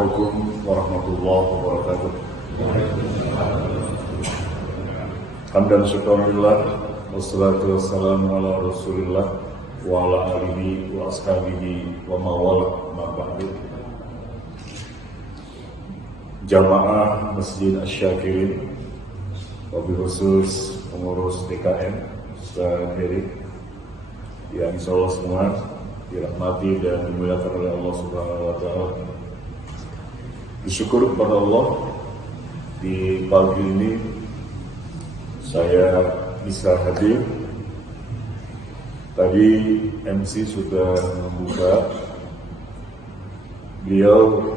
Assalamualaikum warahmatullahi wabarakatuh. Hamdan syukurillah, wassalatu wassalamu ala rasulillah wa ala alihi wa ashabihi wa mawala ma ba'du. Jamaah Masjid Asy-Syakirin, wabil khusus pengurus DKM Ustaz Heri yang insyaallah semua dirahmati dan dimuliakan oleh Allah Subhanahu wa Ta'ala. Bersyukur kepada Allah di pagi ini saya bisa hadir. Tadi MC sudah membuka, beliau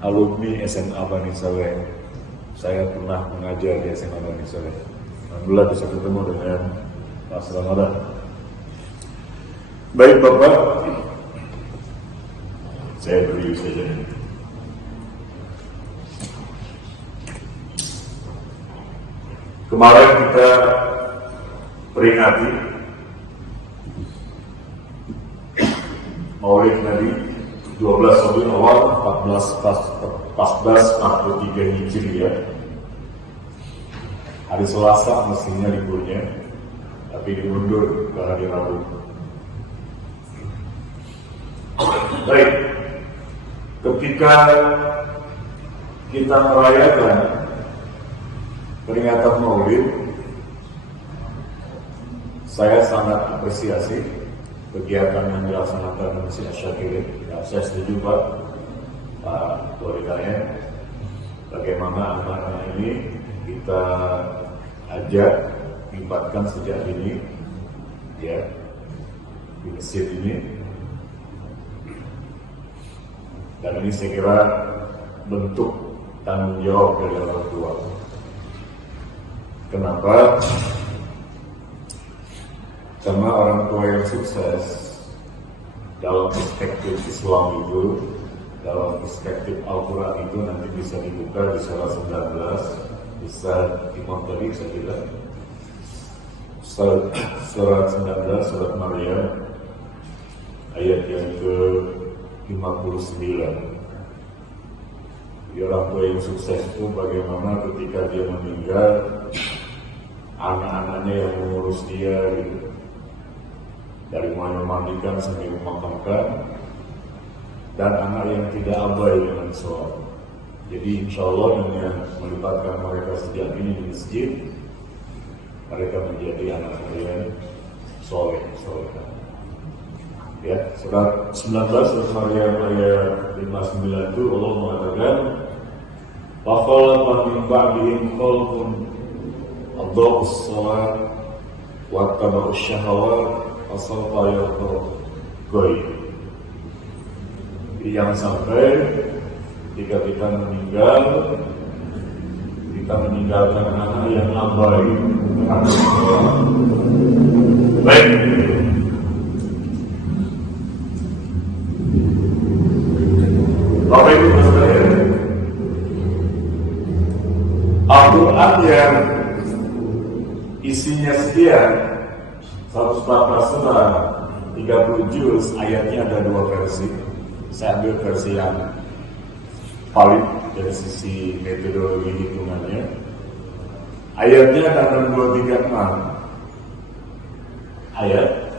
alumni SMA Bani Saleh. Saya pernah mengajar di SMA Bani Saleh. Alhamdulillah bisa ketemu dengan Mas Ramadan. Baik Bapak, saya beri saja. Kemarin kita peringati Maulid Nabi 12 Rabiul Awal 1443 Hijriah. Hari Selasa mestinya liburnya, tapi diundur ke hari Rabu. Baik, ketika kita merayakan peringatan Maulid, saya sangat apresiasi kegiatan yang dilaksanakan Masjid Asy-Syakirin. Ya, saya setuju Pak Ketua bagaimana anak-anak ini kita ajak libatkan sejak dini ya di masjid ini, dan ini saya kira bentuk tanggung jawab dari orang tua. Kenapa? Karena orang tua yang sukses dalam perspektif Islam itu, dalam perspektif Al-Quran itu nanti bisa dibuka di surah 19, bisa Imam tadi saya kira surat 19, surat Maryam ayat yang ke-59. Jadi orang tua yang sukses itu bagaimana ketika dia meninggal, anak-anaknya yang mengurus dia gitu. Dari mulai memandikan sampai memakamkan, dan anak yang tidak abai dengan sholat. Jadi insya Allah dengan melibatkan mereka sejak ini di masjid, mereka menjadi anak-anak yang soleh. Ya, surat 19 surat Maryam ayat 59 itu Allah mengatakan, "Fakhalafa min ba'dihim khalqun adha'us shalah wa attaba'us syahawat fasawfa yalqawna ghayya." Jangan sampai ketika kita meninggal, kita meninggalkan anak yang abai. Baik. Bapak Ibu sekalian, Al-Quran yang isinya sekian 114 surah 30 juz, ayatnya ada dua versi. Saya ambil versi yang valid dari sisi metodologi hitungannya. Ayatnya ada 236 ayat.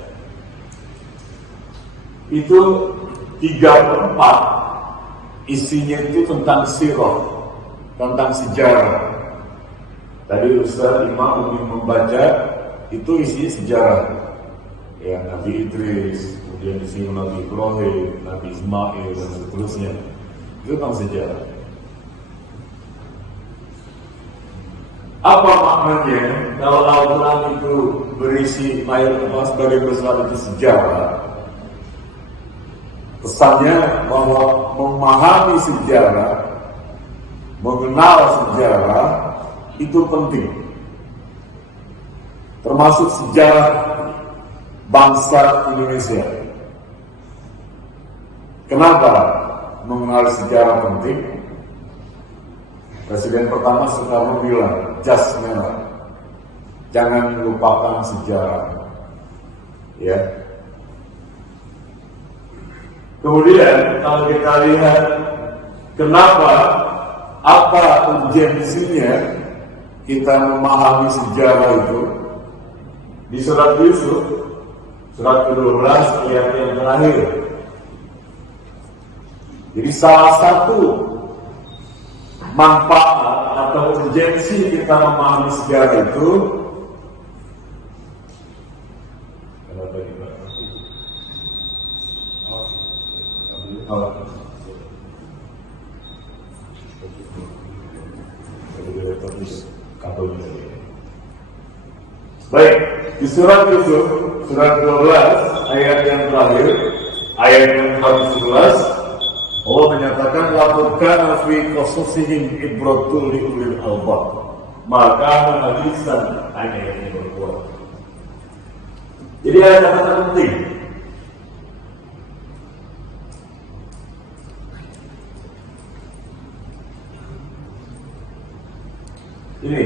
Itu 3/4 isinya itu tentang sirah, tentang sejarah. Tadi Ustaz Imam membaca, itu isinya sejarah. Ya, Nabi Idris, kemudian di sini Nabi Ibrahim, Nabi Ismail dan seterusnya. Itu tentang sejarah. Apa maknanya kalau Al-Quran itu berisi mayoritas sebagai besar itu sejarah? Pesannya bahwa memahami sejarah, mengenal sejarah itu penting, termasuk sejarah bangsa Indonesia. Kenapa mengenal sejarah penting? Presiden pertama Soekarno bilang, jas merah, jangan lupakan sejarah. Ya. Kemudian kalau kita lihat Kenapa? Apa urgensinya kita memahami sejarah itu? Di surat Yusuf, surat ke-12 ayat yang terakhir. Jadi salah satu manfaat atau urgensi kita memahami sejarah itu baik, di surat Yusuf, surat 12 ayat yang terakhir, ayat yang 11, Allah menyatakan laqad kana fi qasasihim ibratun li ulil albab. Maka hadisan hanya yang berbuat. Jadi ada catatan penting. Ini,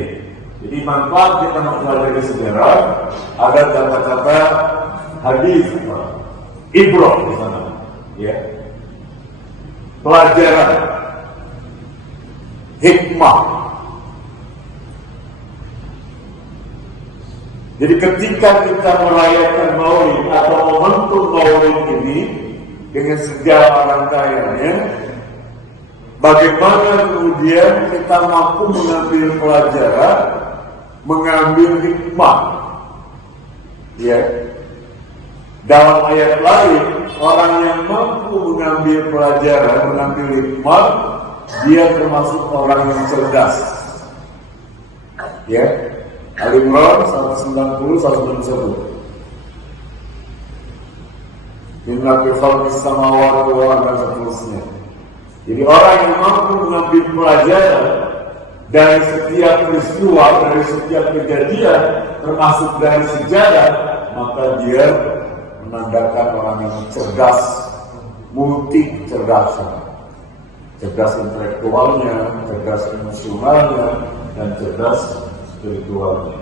jadi manfaat kita mempelajari sejarah ada kata-kata hadis, ibrah di sana, ya, pelajaran, hikmah. Jadi ketika kita merayakan Maulid atau momentum Maulid ini dengan sejarah rangkaiannya, bagaimana kemudian kita mampu mengambil pelajaran, mengambil hikmah. Ya. Dalam ayat lain, orang yang mampu mengambil pelajaran, mengambil hikmah, dia termasuk orang yang cerdas. Ya. Al-Imran 190 191. Inna fi khalqis samawati wal ardi dan seterusnya. Jadi orang yang mampu mengambil pelajaran dari setiap peristiwa, dari setiap kejadian, termasuk dari sejarah, maka dia menandakan orang yang cerdas, multi cerdas, cerdas intelektualnya, cerdas emosionalnya, dan cerdas spiritualnya.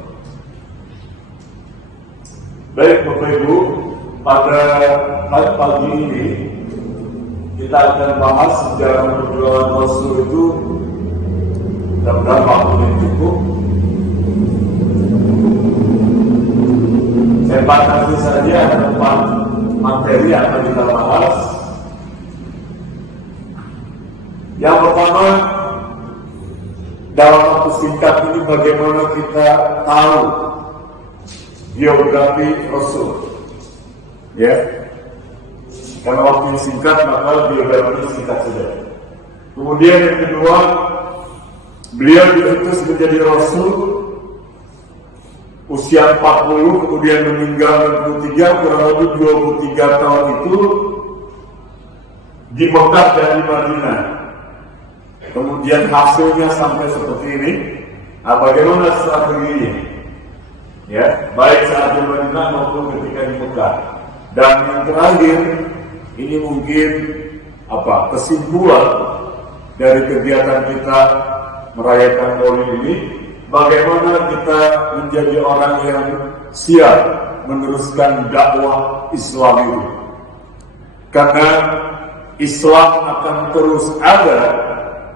Baik Bapak Ibu, pada pagi ini kita akan bahas sejarah perjuangan Rasul itu dalam waktu yang cukup. Saya batasi saja tentang materi yang akan kita bahas. Yang pertama, dalam waktu singkat ini bagaimana kita tahu biografi Rasul, ya. Karena waktu yang singkat maka biografi singkat saja. Kemudian yang kedua, beliau diutus menjadi Rasul usia 40, kemudian meninggal 63, kurang lebih 23 tahun itu di Mekah dan di Madinah. Kemudian hasilnya sampai seperti ini. Nah, bagaimana strateginya? Ya, baik saat di Madinah maupun ketika di Mekah. Dan yang terakhir, ini mungkin kesimpulan dari kegiatan kita merayakan Maulid ini, bagaimana kita menjadi orang yang siap meneruskan dakwah Islam itu. Karena Islam akan terus ada,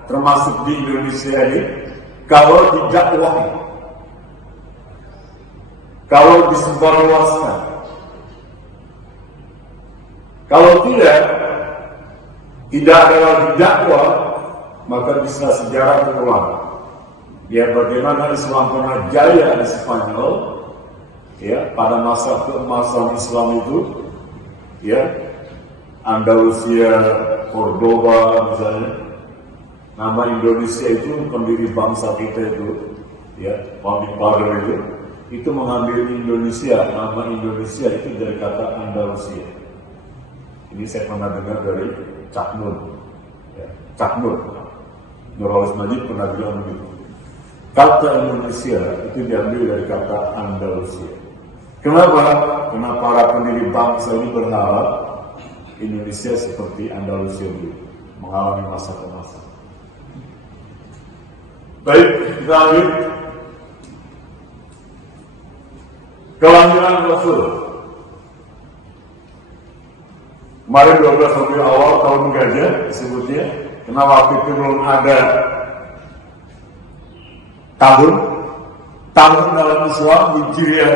termasuk di Indonesia ini, kalau didakwahi, kalau disebarluaskan. Kalau tidak ada lagi dakwah, maka bisa sejarah terulang. Ya, bagaimana Islam pernah jaya di Spanyol, ya, pada masa keemasan Islam itu, ya, Andalusia, Cordoba misalnya. Nama Indonesia itu pendiri bangsa kita itu, ya, founding father itu mengambil Indonesia, nama Indonesia itu dari kata Andalusia. Ini saya pernah dengar dari Cak Nur, ya, Cak Nur, Nurholis Majid pernah bilang begitu. Kata Indonesia itu diambil dari kata Andalusia. Kenapa? Karena para pendiri bangsa ini berharap Indonesia seperti Andalusia dulu, mengalami masa ke masa. Baik, kita lanjut. Kelahiran Rasul. Kemarin 12 April awal tahun gajah disebutnya, Karena waktu itu belum ada tahun dalam Islam Hijriah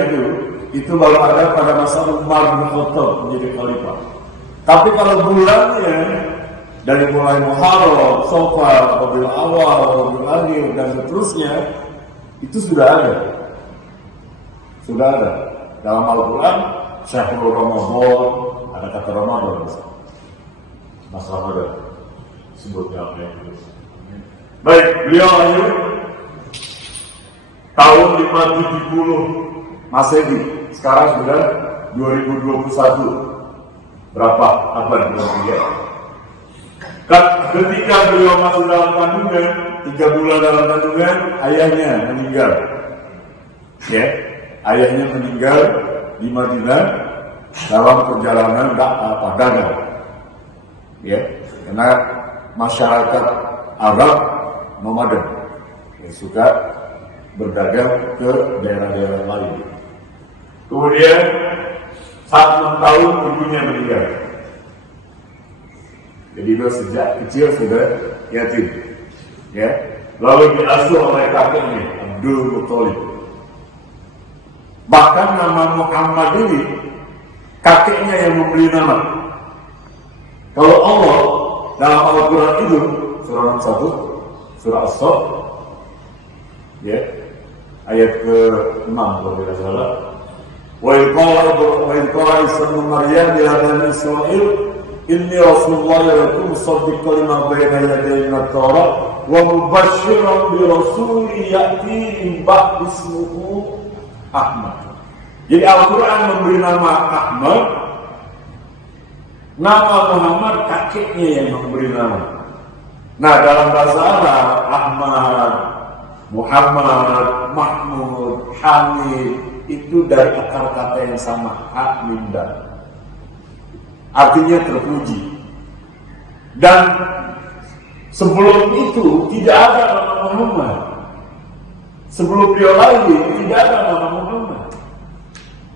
itu baru ada pada masa Umar bin Khattab menjadi khalifah. Tapi kalau bulannya dari mulai Muharram, Safar, Rabiul Awal, Rabiul Akhir dan seterusnya itu sudah ada. Sudah ada dalam Al-Quran. Syahrul Ramadan, ada kata Ramadan, Mas Ramadan sebutnya apa itu. Baik, beliau lanjut tahun 570 Masehi. Sekarang sudah 2021. Berapa abad kemudian? Ketika beliau masuk dalam kandungan, 3 bulan dalam kandungan, ayahnya meninggal. Ya, ayahnya meninggal di Madinah dalam perjalanan dagang. Ya, karena masyarakat Arab nomaden, yang suka berdagang ke daerah-daerah lain. Kemudian saat 6 tahun ibunya meninggal. Jadi dia sejak kecil sudah yatim. Ya, lalu diasuh oleh kakeknya Abdul Muthalib. Bahkan nama Muhammad ini kakeknya yang memberi nama. Kalau Allah dalam Al-Quran itu surah 1, surah As-Saff, ya, ayat ke-6 kalau tidak salah. Wa qala Isa bin Maryam ya bani Israil inni rasulullah ilaikum musaddiqan lima bayna yaday at-Taurat wa mubasysyiran bi rasulin ya'ti min ba'di ismihi Ahmad. Jadi Al-Quran memberi nama Ahmad, nama Muhammad kakeknya yang memberi nama. Nah, dalam bahasa Arab, Ahmad, Muhammad, Mahmud, Hamid itu dari akar kata yang sama, Hamida. Artinya terpuji. Dan sebelum itu tidak ada nama Muhammad. Sebelum beliau lahir tidak ada nama Muhammad.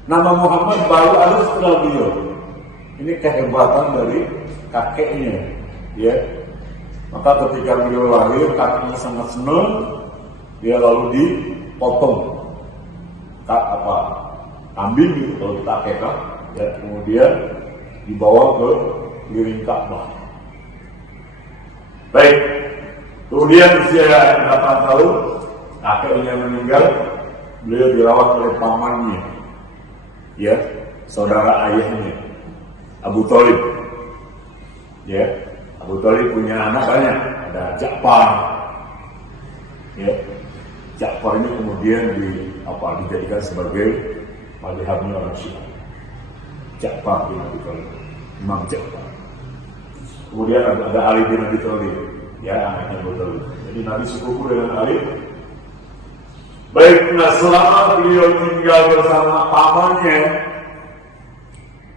Nama Muhammad baru ada setelah beliau. Ini kehebatan dari kakeknya, ya. Maka ketika beliau lahir, kakeknya sangat senang, dia lalu dipotong kambing gitu kalau kita akekah, ya, kemudian dibawa ke liring Ka'bah. Baik, kemudian usia 8 tahun kakeknya meninggal, beliau dirawat oleh pamannya, ya, saudara ayahnya, Abu Thalib. Ya, Abu Thalib punya anak banyak, ada Ja'far. Ya, Ja'far ini kemudian dijadikan sebagai mazhabnya orang Syiah. Ja'far bin Abi Thalib, Imam Ja'far. Kemudian ada Ali bin Abi Thalib, ya, anaknya Abu Thalib. Jadi Nabi sepupu dengan Ali. Baik, nah selama beliau tinggal bersama pamannya,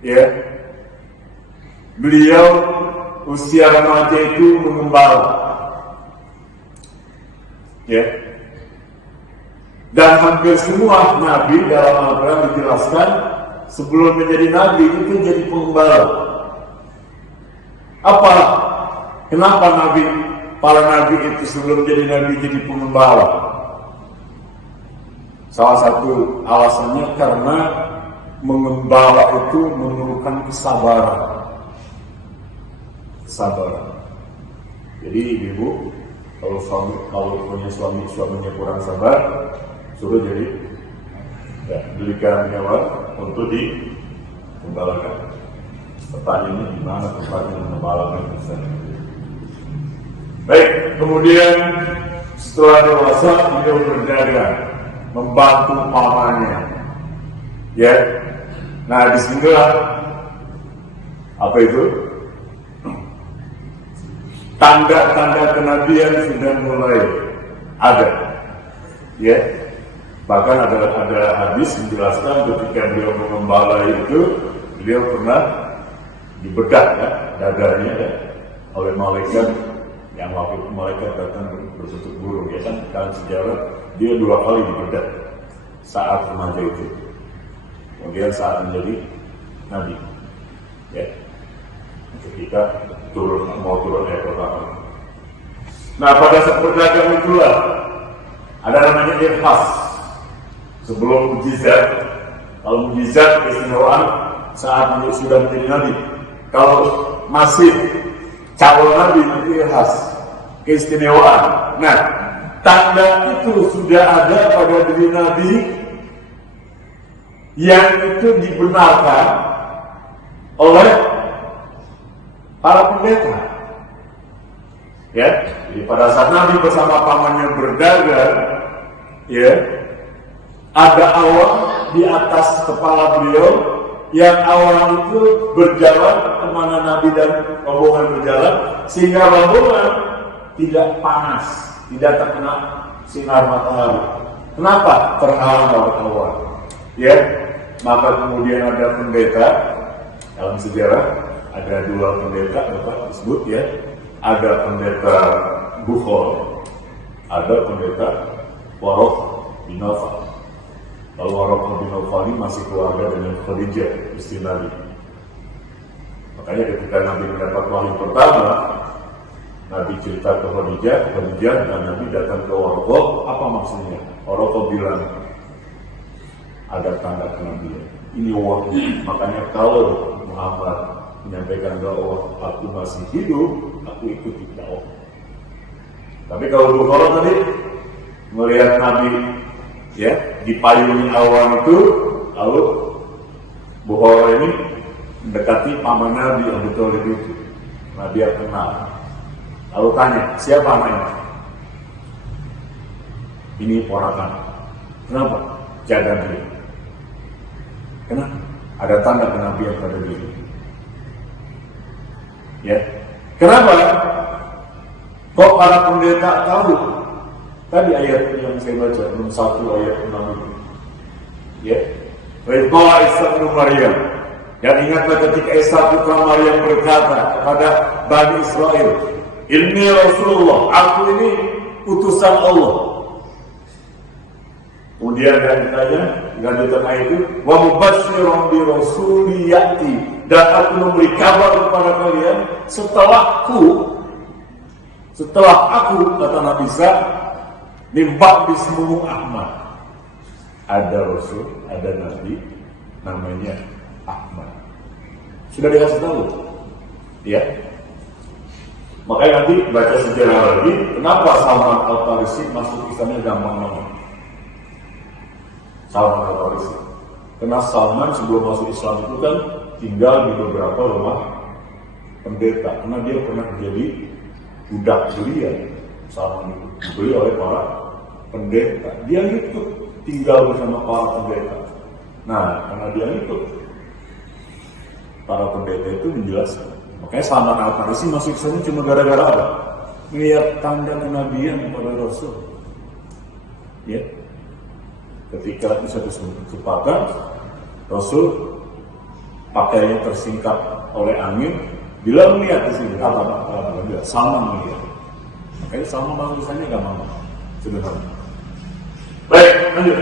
ya, beliau usia remaja itu mengembala, ya, dan hampir semua nabi dalam Al-Quran dijelaskan sebelum menjadi nabi itu jadi pengembala. Apa? Kenapa para nabi itu sebelum jadi nabi jadi pengembala? Salah satu alasannya karena mengembala itu memerlukan kesabaran. Jadi ibu, kalau punya suaminya kurang sabar, suruh jadi belikan hewan untuk digembalakan. Pertanyaannya gimana tempatnya mengembalakan itu? Baik, kemudian setelah dewasa beliau berdagang, membantu pamannya, ya. Nah, disinilah apa itu? Tanda-tanda kenabian sudah mulai ada, ya. Bahkan ada hadis menjelaskan ketika beliau mengembala itu, beliau pernah dibedah, ya, dadanya, ya, oleh malaikat yang waktu itu malaikat datang berbentuk burung, ya kan? Dalam sejarah dia 2 kali dibedah saat remaja itu, kemudian saat menjadi nabi, ya, ketika mau turun ayat pertama. Nah, pada saat berdagang itulah ada namanya irhas. Sebelum mujizat, kalau mujizat keistimewaan saat sudah menjadi nabi. Kalau masih calon nabi itu irhas, keistimewaan. Nah, tanda itu sudah ada pada diri nabi yang itu dibenarkan oleh para pendeta. Ya, jadi pada saat Nabi bersama pamannya berdagang, ya, ada awan di atas kepala beliau, yang awan itu berjalan kemana Nabi dan rombongan berjalan, sehingga rombongan tidak panas, tidak terkena sinar matahari. Kenapa? Terhalang oleh awan. Ya, maka kemudian ada pendeta dalam sejarah, ada dua pendeta Bapak disebut, ya. Ada pendeta Bukhor, ada pendeta Warok bin Nawfal. Kalau Warok bin Nawfal ini masih keluarga dengan Khadijah, istri Nabi. Makanya ketika Nabi mendapat wahyu pertama, Nabi cerita ke Khadijah dan Nabi datang ke Warok. Apa maksudnya? Warok bilang ada tanda kenabian. Ini wahyu. Makanya kalau Muhammad menyampaikan dakwah, aku masih hidup, aku ikuti dakwah. Tapi kalau Bukhara tadi melihat Nabi, ya, dipayungi awan itu, lalu Bukhara ini mendekati paman Nabi Abu Thalib itu. Nah, dia kenal. Lalu tanya, siapa namanya? Ini ponakan. Kenapa? Jaga dia. Kenapa? Ada tanda kenabian pada diri. Ya, kenapa? Kok para pendeta tahu? Tadi ayat yang saya baca, belum satu ayat 6 itu. Ya, Qala Isa bin Maryam. Dan ingatlah ketika Isa putra Maryam berkata kepada Bani Israel, Inni Rasulullah, aku ini utusan Allah. Kemudian dia ditanya, lanjutan ayat itu, wa mubasysyiran bi rasulin ya'ti, dan aku memberi kabar kepada kalian setelah aku kata Nabi Isa, nimba bismuhu Ahmad. Ada Rasul, ada Nabi, namanya Ahmad. Sudah dikasih tahu, ya. Makanya nanti baca sejarah lagi, kenapa Salman Al-Farisi masuk Islamnya gampang banget. Salman Al-Farisi. Karena Salman sebelum masuk Islam itu kan tinggal di beberapa rumah pendeta. Karena dia pernah menjadi budak belian. Salman itu dibeli oleh para pendeta. Dia ikut tinggal bersama para pendeta. Nah, karena dia ikut, para pendeta itu menjelaskan. Makanya Salman Al-Farisi masuk Islam cuma gara-gara apa? Melihat tanda kenabian pada Rasul. Ya. Ketika di satu kesempatan Rasul pakaiannya tersingkap oleh angin, bila melihat di sini apa sama melihat. Makanya sama manusianya gak mau, sederhana. Baik, lanjut.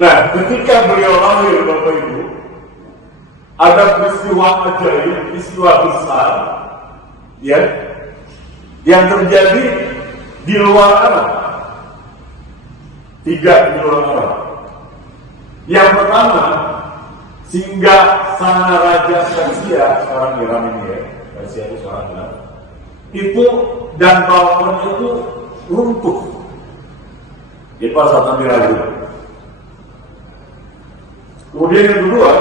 Nah, ketika beliau lahir, Bapak Ibu, ada peristiwa ajaib, peristiwa besar, ya, yang terjadi di luar Arab. 3 di luar Arab. Yang pertama, singgah sana Raja Persia, sekarang Iran ini ya, Persia itu sekarang Iran, itu dan bangunannya itu runtuh. Jadi pada saat Nabi lahir. Kemudian yang kedua,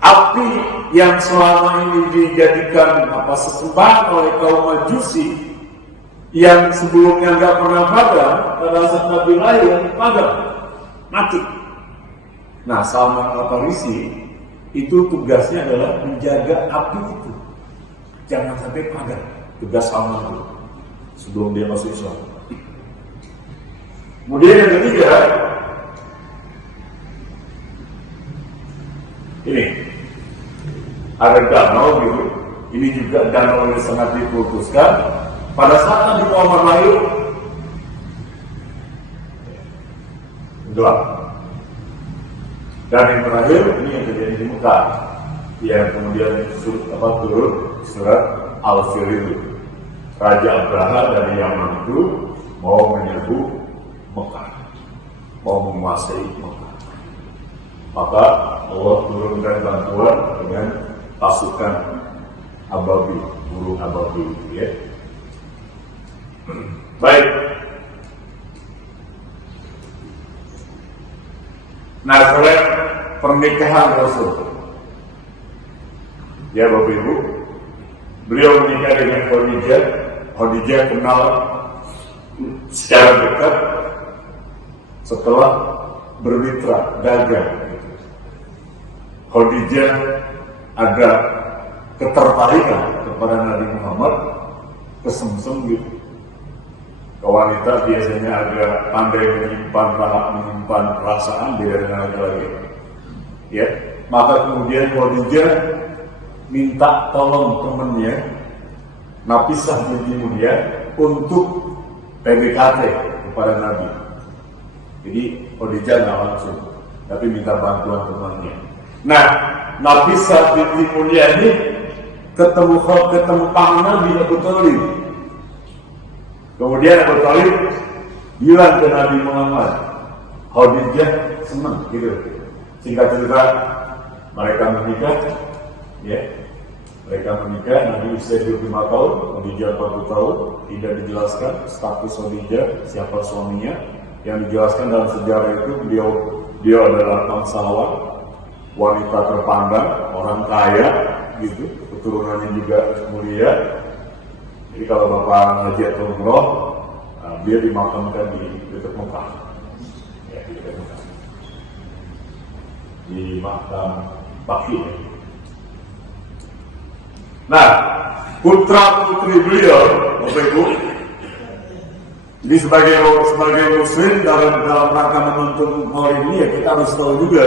api yang selama ini dijadikan sesembahan oleh kaum Majusi, yang sebelumnya nggak pernah padam, pada saat Nabi lahir padam, mati. Nah, Salman Al-Farisi itu tugasnya adalah menjaga api itu, jangan sampai padam. Tugas Salman itu sebelum dia masuk Islam. Kemudian yang ketiga, ini ada danau gitu. Ini juga danau yang sangat diputuskan. Pada saat Nabi Muhammad lahir, gelap. Dan yang terakhir, ini yang terjadi di Mekah. yang kemudian turun surat Al-Fil itu. Raja Abraha dari Yaman itu mau menyerbu Mekah, mau menguasai Mekah. Maka Allah turunkan bantuan dengan pasukan ababil, burung ababil, ya. Baik. Nah, oleh pernikahan Rasul, ya Bapak Ibu, beliau menikah dengan Khadijah. Khadijah kenal secara dekat setelah bermitra dagang. Khadijah ada ketertarikan kepada Nabi Muhammad, kesemsem gitu. Wanita biasanya agak pandai menyimpan perasaan beda dengan laki-laki. Ya, maka kemudian Khadijah minta tolong temannya Nafisah binti Muhyad untuk PDKT kepada Nabi. Jadi Khadijah nggak langsung, tapi minta bantuan temannya. Nah, Nafisah binti Muhyad ini ketemu Pak Nabi Abu Thalib. Kemudian Abu Thalib bilang ke Nabi Muhammad, Khadijah senang gitu. Singkat cerita, mereka menikah, ya. Mereka menikah, Nabi usia 25 tahun, Khadijah 40 tahun. Tidak dijelaskan status Khadijah, siapa suaminya. Yang dijelaskan dalam sejarah itu dia adalah bangsawan, wanita terpandang, orang kaya, gitu. Keturunannya juga mulia. Jadi kalau Bapak Haji atau Umroh, dia dimakamkan di dekat Mekah, ya, di dekat Mekah, di makam Baqi. Nah, putra putri beliau, Bapak Ibu, ini sebagai Muslim dalam rangka menuntut Maulid ini, ya kita harus tahu juga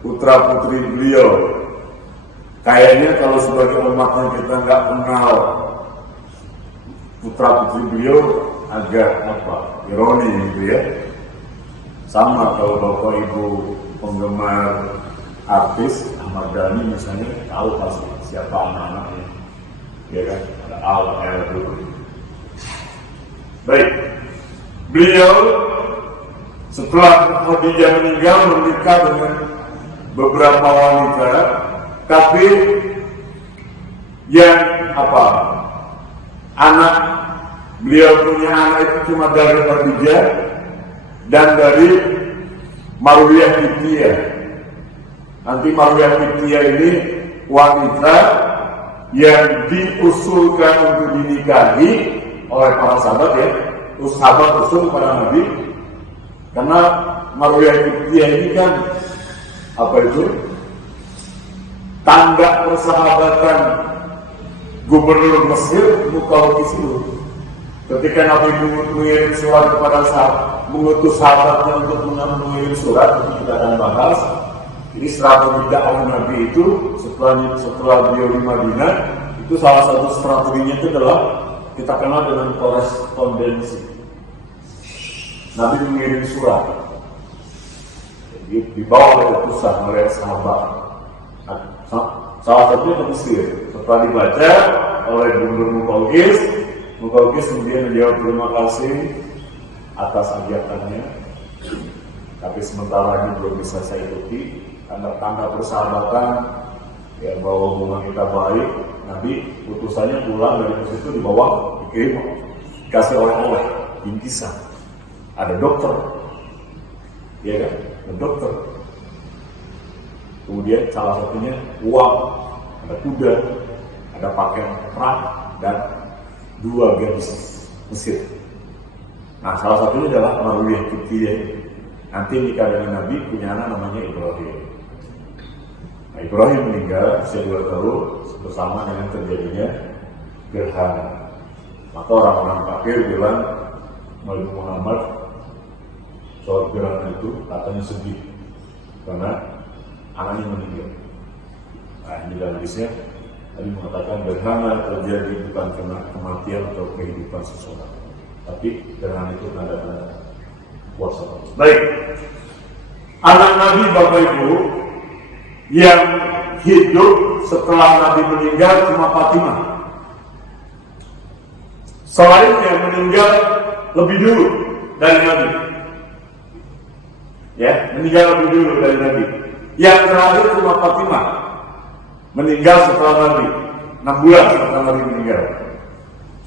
putra putri beliau. Kayaknya kalau sebagai umatnya kita nggak kenal putra putri beliau, agak ironi gitu ya. Sama kalau Bapak Ibu penggemar artis Ahmad Dhani misalnya, tahu pasti siapa anak-anaknya, ya kan? Ada Al, dulu. Baik, beliau setelah Khadijah meninggal menikah dengan beberapa wanita, tapi yang anak beliau punya anak itu cuma dari Khadijah dan dari Marwiyah Qibtiyah. Nanti Marwiyah Qibtiyah ini wanita yang diusulkan untuk dinikahi oleh para sahabat, ya. Sahabat usul kepada Nabi, karena Marwiyah Qibtiyah ini kan tanda persahabatan Gubernur Mesir Muqawqis itu. Ketika Nabi mengirim surat kepada mengutus sahabatnya untuk mengirim surat, itu kita akan bahas. Jadi strategi dakwah Nabi itu setelah beliau di Madinah, itu salah satu strateginya itu adalah kita kenal dengan korespondensi. Nabi mengirim surat, jadi dibawa oleh utusan oleh sahabat. Salah satunya ke Mesir. Setelah dibaca oleh Gubernur Muqawqis kemudian menjawab terima kasih atas ajakannya, tapi sementara ini belum bisa saya ikuti. Tanda persahabatan, ya, bahwa hubungan kita baik. Nabi utusannya pulang dari Mesir itu dibawa, dikirim, dikasih oleh-oleh, bingkisan. Ada dokter, ya kan? Ada dokter. Kemudian salah satunya uang, ada kuda, ada pakaian perang, dan 2 gadis Mesir. Nah, salah satunya adalah Marwiyah Qibtiyah. Nanti nikah dengan Nabi, punya anak namanya Ibrahim. Nah, Ibrahim meninggal usia 2 tahun bersama dengan terjadinya gerhana. Maka orang-orang kafir bilang Nabi Muhammad soal gerhana itu katanya sedih karena anaknya meninggal. Nah, ini dalam hadisnya tadi mengatakan gerhana terjadi bukan karena kematian atau kehidupan seseorang, tapi gerhana itu tanda-tanda kuasa Allah. Baik, anak Nabi Bapak Ibu yang hidup setelah Nabi meninggal cuma Fatimah. Selainnya meninggal lebih dulu dari Nabi. Ya, meninggal lebih dulu dari Nabi. Yang terakhir cuma Fatimah, meninggal setelah Nabi, 6 bulan setelah Nabi meninggal.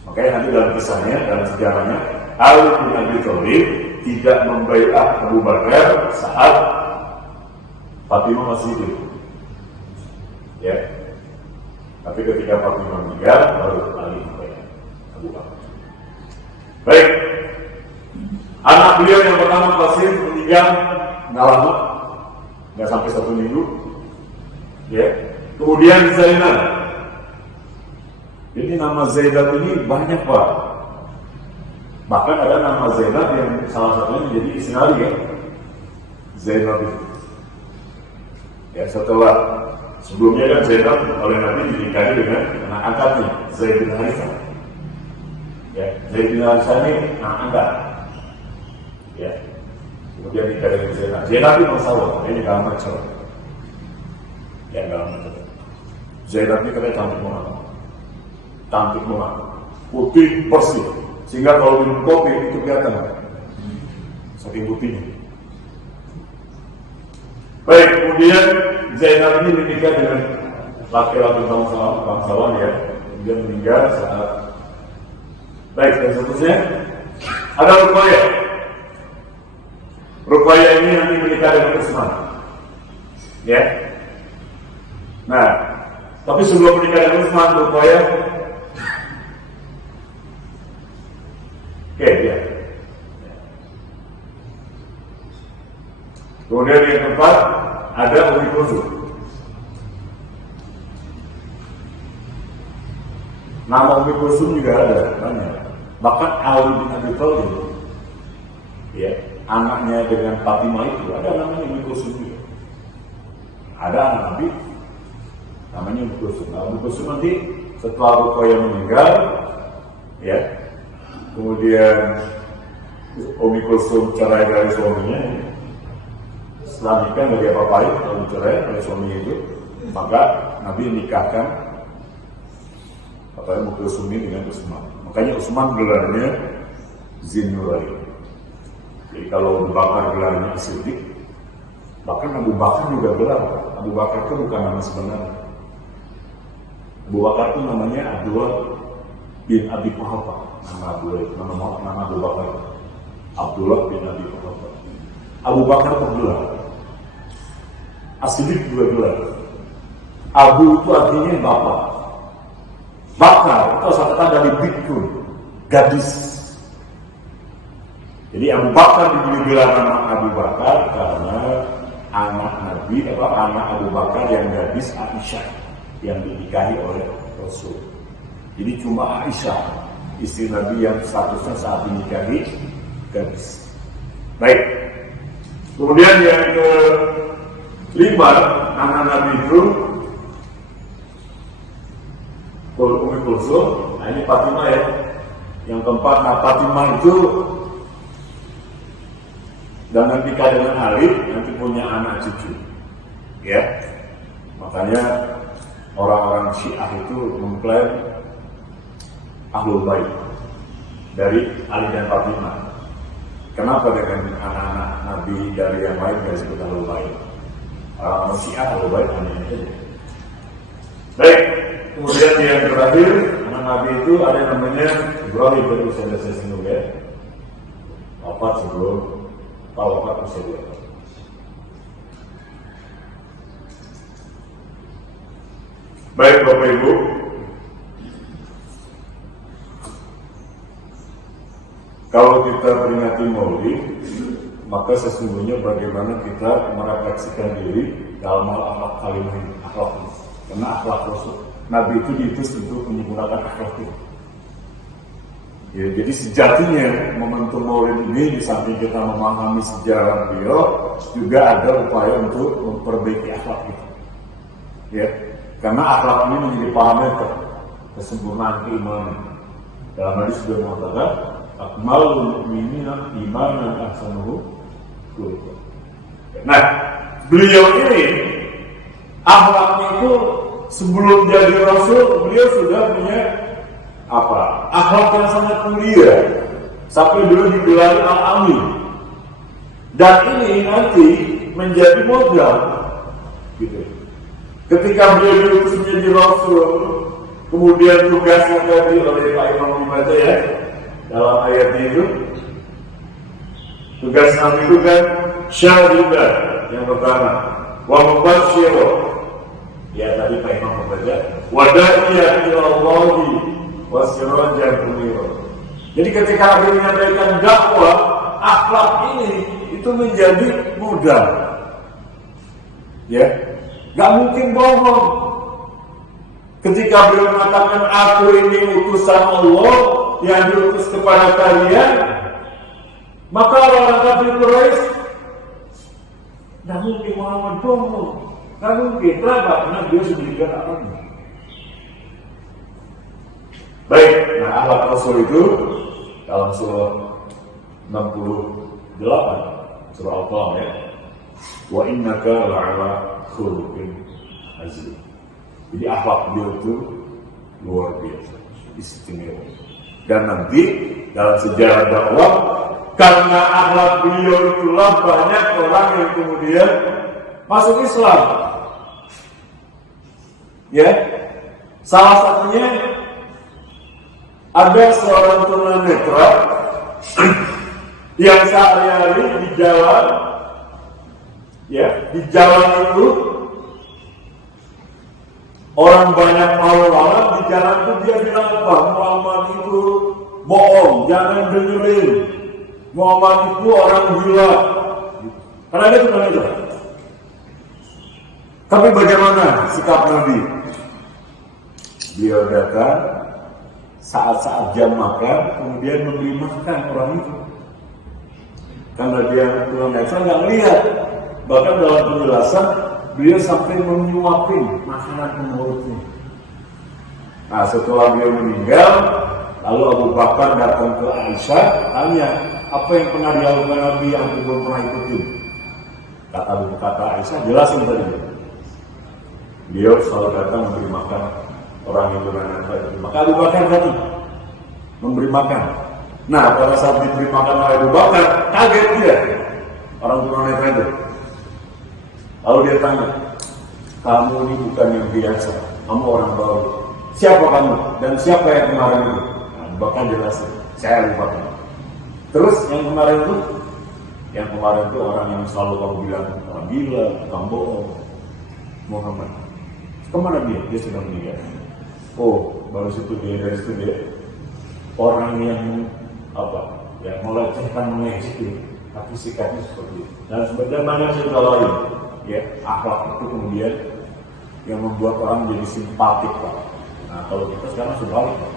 Makanya nanti dalam kisahnya, dalam sejarahnya, Ali bin Abi Thalib tidak membaiat Abu Bakar saat Fatimah masih hidup. Ya, tapi ketika Fatimah meninggal, baru Ali membaiat Abu Bakar. Baik, anak beliau yang pertama Qasim meninggal nggak lama, nggak sampai 1 minggu. Ya, kemudian Zainab. Jadi nama Zainab ini banyak Pak. Bahkan ada nama Zainab yang salah satunya menjadi istri Ali ya. Zainab itu. Ya, setelah sebelumnya kan Zainab oleh Nabi dinikahi dengan anak angkatnya Zaid bin Harithah. Ya, Zaid bin Harithah ini anak angkat. Ya, kemudian nikah dengan Zainab. Zainab itu masalah, ini gak macam. Ya, gak macam. Zainab ini katanya cantik banget, putih bersih, sehingga kalau minum kopi itu kelihatan saking putihnya. Baik, kemudian Zainab ini menikah dengan laki-laki bangsawan ya, kemudian meninggal saat. Baik, dan seterusnya ada Ruqayyah. Ruqayyah ini nanti menikah dengan Utsman, ya. Nah, tapi sebelum menikah dengan Utsman, Ruqayyah ya. Kemudian yang keempat ada Ummi Kulsum. Nama Ummi Kulsum juga ada banyak. Bahkan Ali bin Abi Thalib, ya, anaknya dengan Fatimah itu ada namanya Ummi Kulsum juga. Ada anak Nabi namanya Ummi Kulsum. Nah, Ummi Kulsum nanti setelah Ruqayyah meninggal, ya. Kemudian Ummi Kulsum cerai dari suaminya. Setelah nikah nggak diapa-apain, kalau cerai dari suaminya itu, maka Nabi nikahkan Ummi Kulsum ini dengan Utsman. Makanya Utsman gelarnya Zinnurain. Jadi kalau Abu Bakar gelarnya As-Siddiq, bahkan Abu Bakar juga gelar. Abu Bakar itu bukan nama sebenarnya. Abu Bakar itu namanya Abdullah bin Abi Quhafa. Nama Abu Bakar Abdullah bin Abi Quhafa. Abu Bakar bergelar, As-Siddiq juga gelar. Abu itu artinya bapak. Bakar itu asal kata dari bikun, gadis. Jadi Abu Bakar diberi gelar nama Abu Bakar karena anak Nabi anak Abu Bakar yang gadis Aisyah yang dinikahi oleh Rasul. Jadi cuma Aisyah istri Nabi yang statusnya saat dinikahi gadis. Baik. Kemudian yang kelima anak Nabi itu Ummi Kulsum. Nah ini Fatimah ya. Yang keempat, nah Fatimah itu dengan nikah dengan Ali nanti punya anak cucu. Ya. Makanya orang-orang Syiah itu mengklaim Ahlul Bait dari Ali dan Fatimah. Kenapa dengan anak-anak Nabi dari yang lain tidak disebut Ahlul Bait? Orang Syiah Ahlul Bait hanya itu. Baik, kemudian yang terakhir anak Nabi itu ada yang namanya Ibrahim, dari usia saya singgung ya. Wafat sebelum wafat usia 2 tahun. Baik Bapak Ibu, kalau kita peringati Maulid, maka sesungguhnya bagaimana kita merefleksikan diri dalam hal akhlak kalimah ini, akhlak ini. Karena akhlak Rasul, Nabi itu diutus untuk menyempurnakan akhlak itu. Ya, jadi sejatinya momentum Maulid ini di samping kita memahami sejarah beliau, juga ada upaya untuk memperbaiki akhlak itu. Ya, karena akhlak ini menjadi parameter kesempurnaan keimanan. Dalam hadis sudah mengatakan, akmalul mu'minina imanan ahsanuhu khuluqan. Nah, beliau ini Akhlaknya itu sebelum jadi Rasul, beliau sudah punya apa? Akhlak yang sangat mulia. Sampai dulu digelari Al-Amin. Dan ini nanti menjadi modal, gitu. Ketika beliau diutus menjadi Rasul, kemudian tugasnya tadi oleh Pak Imam dibaca ya dalam ayatnya itu, tugas Nabi itu kan syahidah yang pertama, wa mubasysyiru. Ya tadi Pak Imam membaca, wa da'iyan ila Allahi wa sirajan munira. Jadi ketika Nabi menyampaikan dakwah, akhlak ini itu menjadi modal. Ya, nggak mungkin bohong. Ketika beliau mengatakan aku ini utusan Allah yang diutus kepada kalian, maka orang kafir Quraisy nggak mungkin Muhammad bohong, nggak mungkin. Kenapa? Karena dia sendiri orang. Baik, nah akhlak Rasul itu dalam surah 68 surah Al-Qalam ya. Wa innaka la'ala khuluqin azim. Jadi akhlak beliau itu luar biasa, istimewa. Dan nanti dalam sejarah dakwah, karena akhlak beliau itulah banyak orang yang kemudian masuk Islam. Ya, salah satunya ada seorang tunanetra yang sehari-hari di jalan, ya di jalan itu orang banyak mau lawan di jalan itu dia bilang apa? Muhammad itu bohong, jangan dengerin. Muhammad itu orang gila. Karena dia tunanetra. Tapi bagaimana sikap Nabi? Dia datang saat-saat jam makan, kemudian memberi makan orang itu. Karena dia tunanetra nggak melihat. Bahkan dalam penjelasan beliau sampai menyuapin makanan ke mulutnya. Nah setelah beliau meninggal, lalu Abu Bakar datang ke Aisyah, tanya apa yang pernah dilakukan Nabi yang belum pernah ikutin. Kata Aisyah, jelasin tadi. Beliau selalu datang memberi makan orang yang tunanetra itu. Maka Abu Bakar tadi memberi makan. Nah pada saat diberi makan oleh Abu Bakar, kaget dia orang tunanetra itu. Lalu dia tanya, kamu ini bukan yang biasa, kamu orang baru. Siapa kamu? Dan siapa yang kemarin itu? Nah, bahkan jelasin, saya lupa. Terus yang kemarin itu? Yang kemarin itu orang yang selalu kamu bilang, orang gila, kamu bohong. Muhammad. Kemana dia? Dia sudah meninggal. Oh, baru situ dia, dari situ dia. Orang yang apa? Yang melecehkan mengenai tapi sikapnya seperti itu. Dan sebenarnya banyak cerita lain. Ya, akhlak itu kemudian yang membuat orang jadi simpatik, Pak. Nah, kalau kita sekarang sebalik, Pak.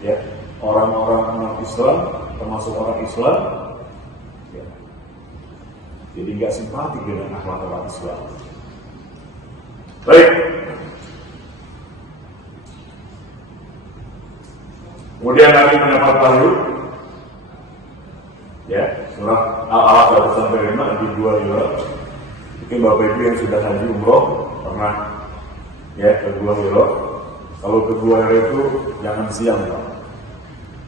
Ya, orang-orang non-Islam, termasuk orang Islam, ya, jadi nggak simpatik dengan akhlak orang Islam. Baik. Kemudian Nabi mendapat wahyu, ya, surah Al-Alaq 1-5 di 2 Hijrah. Mungkin Bapak Ibu yang sudah haji umroh pernah ya ke Gua Hira. Kalau ke Gua Hira itu jangan siang, Pak.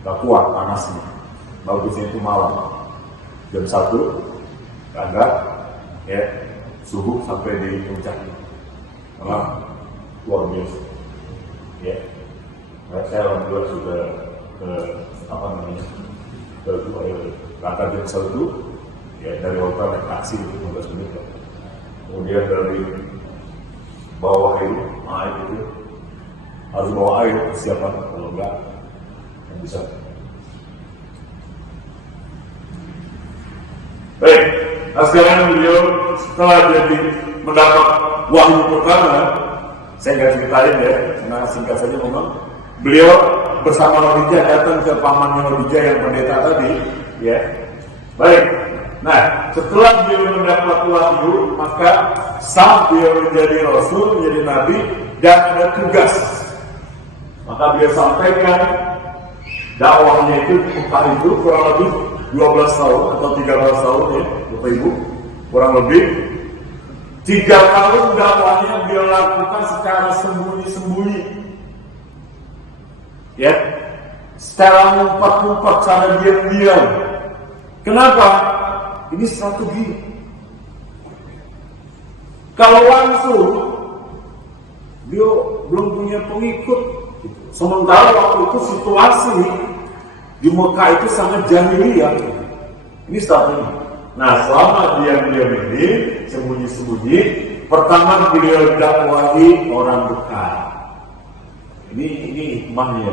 Gak kuat panasnya. Bagusnya itu malam. Jam 1 agak ya subuh sampai di puncak. Karena luar biasa. Ya. Saya alhamdulillah sudah ke ke Gua Hira. Kata jam 1 ya dari hotel naik taksi itu 15 menit. Kemudian dari bawah itu, air itu harus bawa air persiapan, kalau enggak yang bisa. Baik, nah sekarang beliau setelah jadi mendapat wahyu pertama, saya nggak ceritain ya, karena singkat saja memang beliau bersama Khadijah datang ke pamannya Khadijah yang pendeta tadi, ya. Baik. Nah, setelah beliau mendapat wahyu, maka saat beliau menjadi Rasul, menjadi Nabi, dan ada tugas. Maka beliau sampaikan dakwahnya itu, entah itu kurang lebih 12 tahun atau 13 tahun ya, Bapak Ibu, kurang lebih 3 tahun dakwahnya dia lakukan secara sembunyi-sembunyi. Ya, secara ngumpat-ngumpat, secara diam-diam. Kenapa? Ini strategi. Kalau langsung, dia belum punya pengikut. Sementara waktu itu situasi di Mekah itu sangat jahiliyah. Ini strategi. Nah, selama diam-diam ini, sembunyi-sembunyi, pertama beliau dakwahi orang dekat. Ini hikmahnya.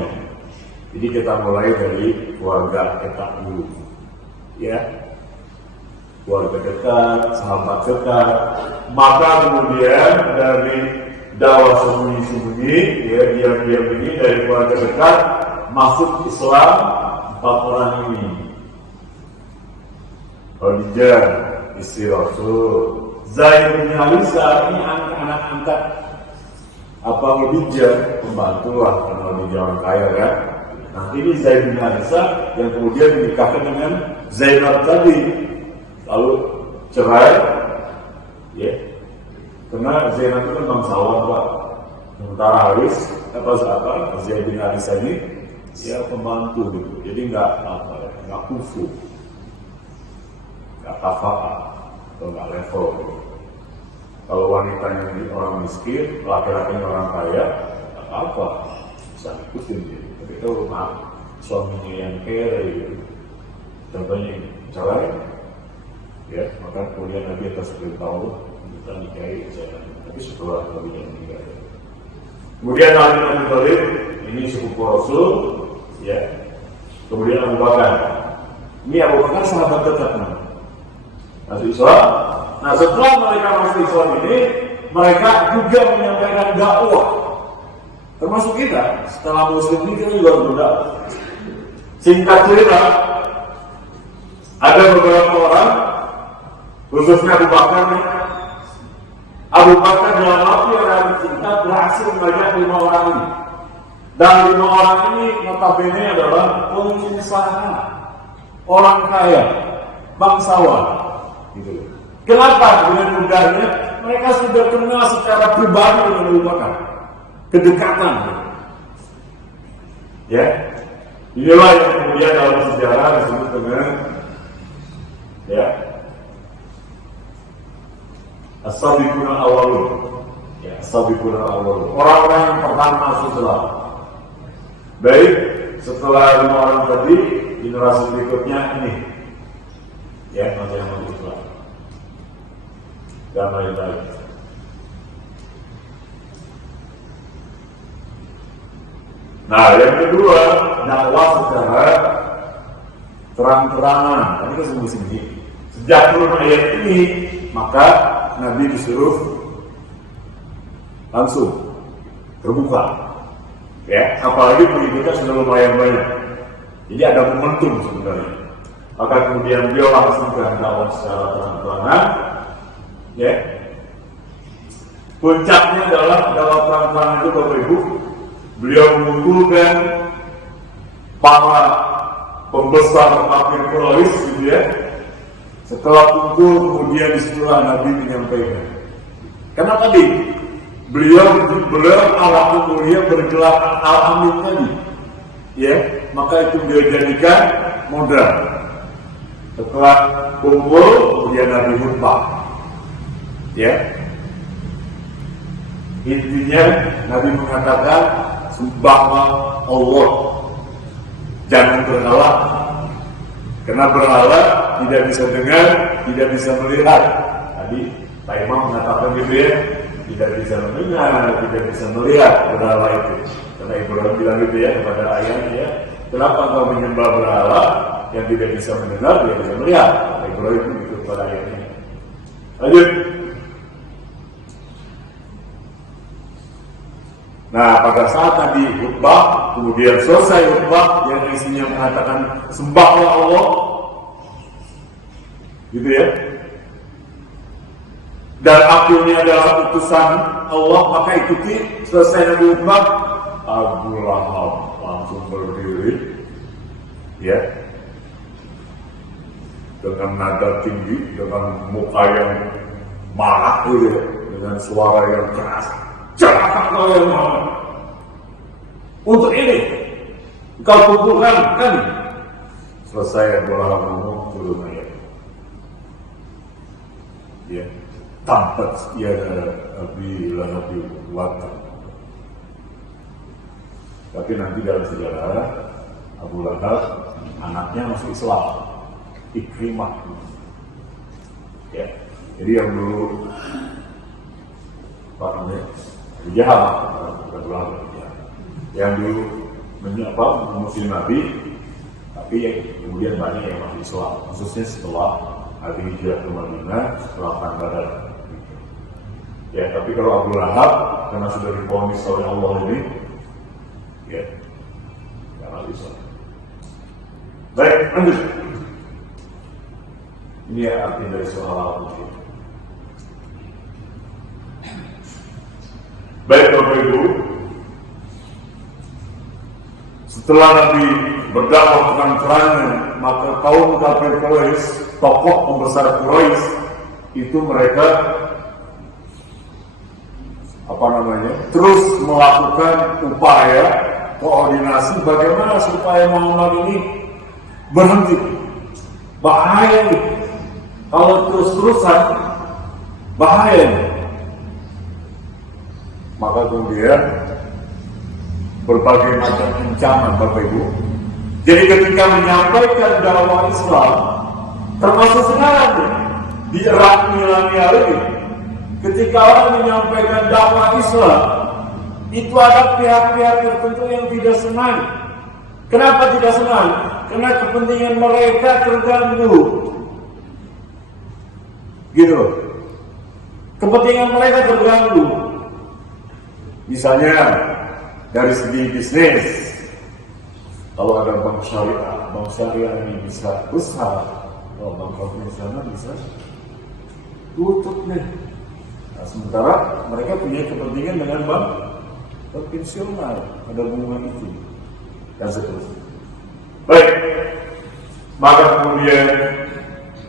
Jadi kita mulai dari keluarga kita dulu, ya, keluarga dekat, sahabat dekat. Maka kemudian dari dakwah sembunyi-sembunyi, ya, diam-diam ini dari keluarga dekat masuk Islam 4 orang ini. Khadijah, istri Rasul, Zaid bin Harisah, ini anak angkat Khadijah, pembantu lah, karena Khadijah orang kaya kan. Nah, ini Zaid bin Harisah yang kemudian dinikahkan dengan Zainab tadi, lalu cerai, ya, karena Zainab itu kan bangsawan Pak. Sementara Zaid bin Harisah ini ya pembantu gitu, jadi nggak kufu, nggak kafah atau nggak level gitu. Kalau wanitanya orang miskin, laki-lakinya orang kaya, nggak apa-apa, bisa ikutin gitu. Tapi kalau suaminya yang kere gitu, contohnya ini, cerai, ya, maka kemudian Nabi atas beritahu kita nikahi saya, tapi setelah Nabi meninggal. Kemudian Ali bin Abi Thalib, ini sepupu Rasul, ya. Kemudian Abu Bakar, ini Abu Bakar sahabat dekatnya. Masuk Islam. Nah, setelah mereka masuk Islam ini, mereka juga menyampaikan dakwah. Termasuk kita, setelah Muslim ini kita juga berdakwah. Singkat cerita, ada beberapa orang, khususnya Abu Bakar nih. Abu Bakar dalam waktu yang singkat berhasil mengajak 5 orang ini. Dan 5 orang ini notabene adalah pengusaha, orang kaya, bangsawan. Gitu. Kenapa? Dengan mudahnya mereka sudah kenal secara pribadi dengan Abu Bakar, kedekatan. Ya, inilah yang kemudian dalam sejarah disebut dengan ya as-sabiqun al-awwalun. Ya, as-sabiqun al-awwalun. Orang-orang yang pertama masuk Islam. Baik, setelah 5 orang tadi, generasi berikutnya ini. Ya, masih yang masuk Islam. Dan lain-lain. Nah, yang kedua, dakwah secara terang-terangan. Tadi kan sembunyi-sembunyi. Sejak turun ayat ini, maka Nabi disuruh langsung terbuka. Ya, apalagi pengikutnya sudah lumayan banyak. Jadi ada momentum sebenarnya. Maka kemudian beliau langsung dakwah secara terang-terangan. Ya, puncaknya adalah dakwah terang-terangan itu Bapak Ibu, beliau mengumpulkan para pembesar kafir Quraisy, gitu ya. Setelah kumpul, kemudian disitulah Nabi menyampaikan. Karena tadi beliau awal mulia bergelar Al-Amin tadi, ya, maka itu dia jadikan modal. Setelah kumpul, kemudian Nabi khutbah. Ya, intinya Nabi mengatakan bahwa Allah jangan berhala, karena berhala tidak bisa dengar, tidak bisa melihat. Tadi Pak Imam mengatakan gitu ya, tidak bisa mendengar, tidak bisa melihat berhala itu. Karena Ibrahim bilang gitu ya kepada ayahnya, kenapa kau menyembah berhala yang tidak bisa mendengar, tidak bisa melihat? Ibrahim itu kepada ayahnya. Lanjut. Nah, pada saat tadi khutbah, kemudian selesai khutbah yang isinya mengatakan sembahlah Allah, gitu ya. Dan akhirnya adalah utusan Allah, maka ikuti. Selesai Nabi khutbah, Abu Lahab langsung berdiri, ya, dengan nada tinggi, dengan muka yang marah dengan suara yang keras. Celaka kau ya Muhammad. Untuk ini kau kumpulkan kan? Selesai Abu Lahab ngomong, turun ayat. Ya, tampak ia Abi Lahab watak. Tapi nanti dalam sejarah Abu Lahab anaknya masuk Islam, Ikrimah. Ya, jadi yang dulu apa namanya? Jahat, Abu Lahab. Yang dulu Muslim Nabi, tapi yang kemudian banyak yang masuk Islam, khususnya setelah Nabi hijrah ke Madinah, setelah Perang Badar. Ya, tapi kalau Abu Lahab karena sudah divonis oleh Allah ini, ya, karena Islam. Baik, lanjut. Ini arti dari soal al-Qur'an. Baik, Bapak Ibu. Setelah Nabi berdakwah terang-terangan, maka kaum kafir Quraisy, tokoh pembesar Quraisy itu mereka terus melakukan upaya koordinasi bagaimana supaya Muhammad ini berhenti. Bahaya nih, kalau terus-terusan bahaya nih. Maka kemudian berbagai macam ancaman Bapak Ibu. Jadi ketika menyampaikan dakwah Islam, termasuk sekarang di era milenial ini, ketika orang menyampaikan dakwah Islam, itu ada pihak-pihak tertentu yang tidak senang. Kenapa tidak senang? Karena kepentingan mereka terganggu. Gitu loh. Kepentingan mereka terganggu. Misalnya dari segi bisnis, kalau ada bank syariah ini bisa besar, kalau bank konvensional bisa tutup nih. Nah, sementara mereka punya kepentingan dengan bank konvensional, ada bunga itu dan seterusnya. Baik, maka kemudian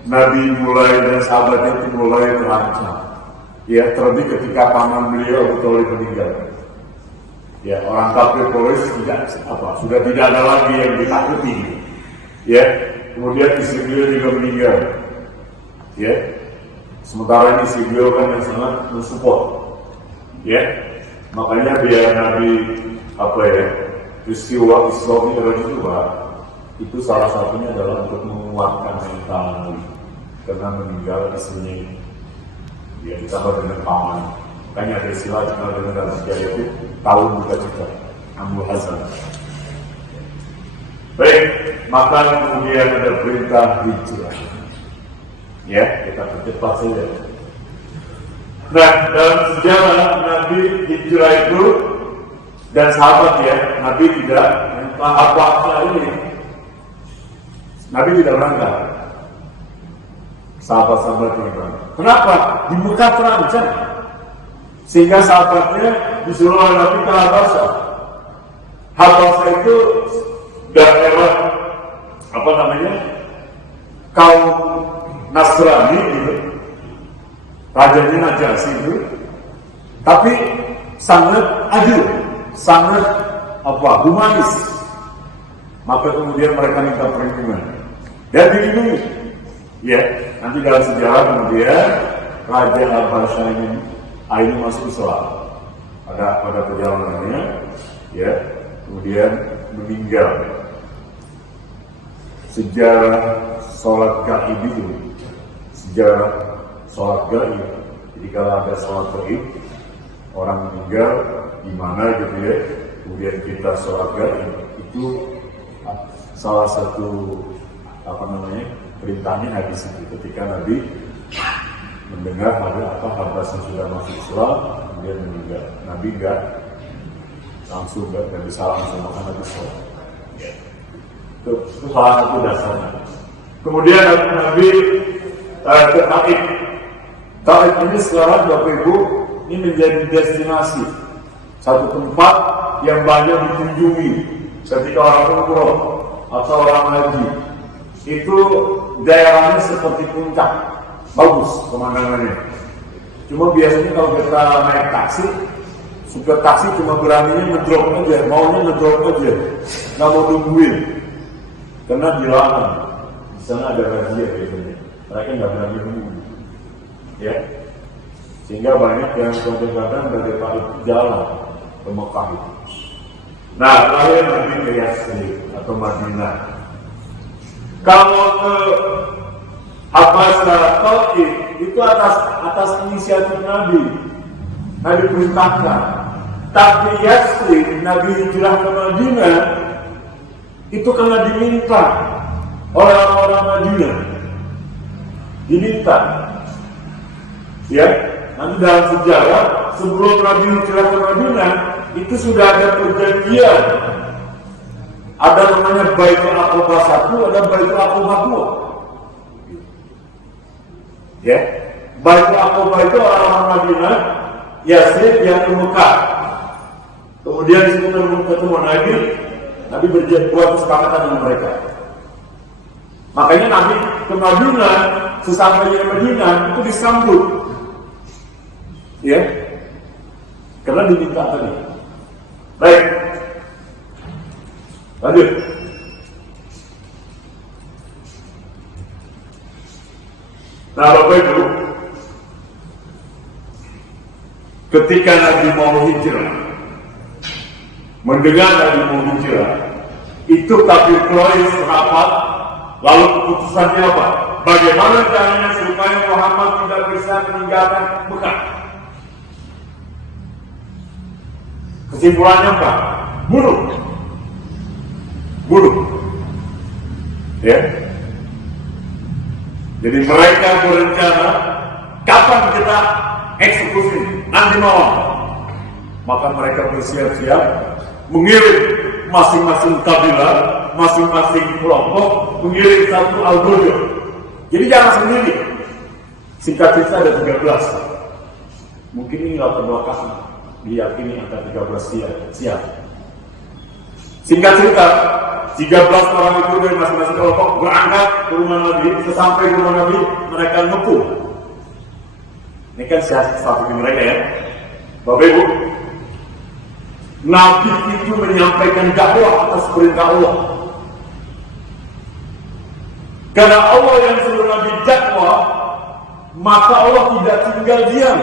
Nabi mulai dan sahabatnya itu mulai terancam. Ya, terlebih ketika paman beliau Abu Thalib meninggal. Ya, orang kafir Quraisy sudah tidak ada lagi yang ditakuti. Ya, kemudian istri beliau juga meninggal. Ya, sementara ini istri beliau kan yang sangat mensupport. Ya, makanya biar Nabi peristiwa Isra Mi'raj itu salah satunya adalah untuk menguatkan mental Nabi karena meninggal istrinya. Ya, ditambah dengan paman. Makanya ada istilah dikenal dengan dalam sejarah itu tahun duka cita, Amul Hazan. Baik, maka kemudian ada perintah hijrah. Ya, kita percepat saja. Nah, dalam sejarah Nabi hijrah itu dan sahabat ya, Nabi tidak apa ini. Nabi tidak berangkat. Sahabat-sahabat ini berangkat. Kenapa? Di Mekah terancam. Sehingga sahabatnya disuruh oleh Nabi ke Habasah. Habasah itu daerah kaum Nasrani gitu. Rajanya Najasyi itu. Tapi sangat adil, sangat humanis. Maka kemudian mereka minta perlindungan dan dilindungi. Ya, nanti dalam sejarah kemudian Raja Habasah ini masuk Islam. Pada perjalanannya, ya, kemudian meninggal. Sejarah sholat gaib itu, sejarah sholat gaib. Jadi kalau ada sholat gaib, orang meninggal di mana gitu ya, kemudian kita sholat gaib, itu salah satu perintahnya hadis itu ketika Nabi mendengar ada Habasah sudah masuk Islam, kemudian meninggal. Nabi enggak bisa langsung makan Nabi sholat. Itu salah satu dasarnya. Kemudian Nabi ke Taif. Taif ini sekarang Bapak Ibu ini menjadi destinasi, satu tempat yang banyak dikunjungi ketika orang umroh atau orang haji. Itu daerahnya seperti puncak, bagus pemandangannya. Cuma biasanya kalau kita naik taksi, supir taksi cuma beraninya ngedrop aja, maunya ngedrop aja, nggak mau tungguin, karena dilarang. Di sana ada razia biasanya, mereka nggak berani nunggu, ya. Sehingga banyak yang kadang-kadang dari Taif jalan ke Mekah itu. Nah, terakhir Nabi ke Yasrib atau Madinah. Kalau ke Habasah, Taif itu atas inisiatif Nabi. Nabi perintahkan. Tapi Yasrib, Nabi hijrah ke Madinah, itu karena diminta oleh orang-orang Madinah. Diminta. Ya, nanti dalam sejarah sebelum Nabi hijrah ke Madinah itu sudah ada perjanjian. Ada namanya Baitul Aqabah 1, ada Baitul Aqabah 2. Ya, Baitul Aqabah itu orang-orang Madinah, Yasrib yang ke Mekah. Kemudian di situ ketemu Nabi buat kesepakatan dengan mereka. Makanya Nabi ke Madinah, sesampainya ke Madinah itu disambut. Ya, karena diminta tadi. Baik, lanjut. Nah, Bapak Ibu, ketika Nabi mau hijrah, mendengar Nabi mau hijrah, itu kafir Quraisy rapat, lalu keputusannya apa? Bagaimana caranya supaya Muhammad tidak bisa meninggalkan Mekah? Kesimpulannya apa? Bunuh. Ya. Jadi mereka berencana kapan kita eksekusi? Nanti malam. Maka mereka bersiap-siap mengirim masing-masing kabilah, masing-masing kelompok mengirim satu algojo. Jadi jangan sendiri. Singkat cerita ada 13. Mungkin ini nggak terbelakang. Diyakini angka 13 siap. Singkat cerita, 13 orang itu dari masing-masing kelompok berangkat ke rumah Nabi. Sesampai ke rumah Nabi, mereka ngepung. Ini kan strategi mereka ya, Bapak Ibu. Nabi itu menyampaikan dakwah atas perintah Allah. Karena Allah yang suruh Nabi dakwah, maka Allah tidak tinggal diam.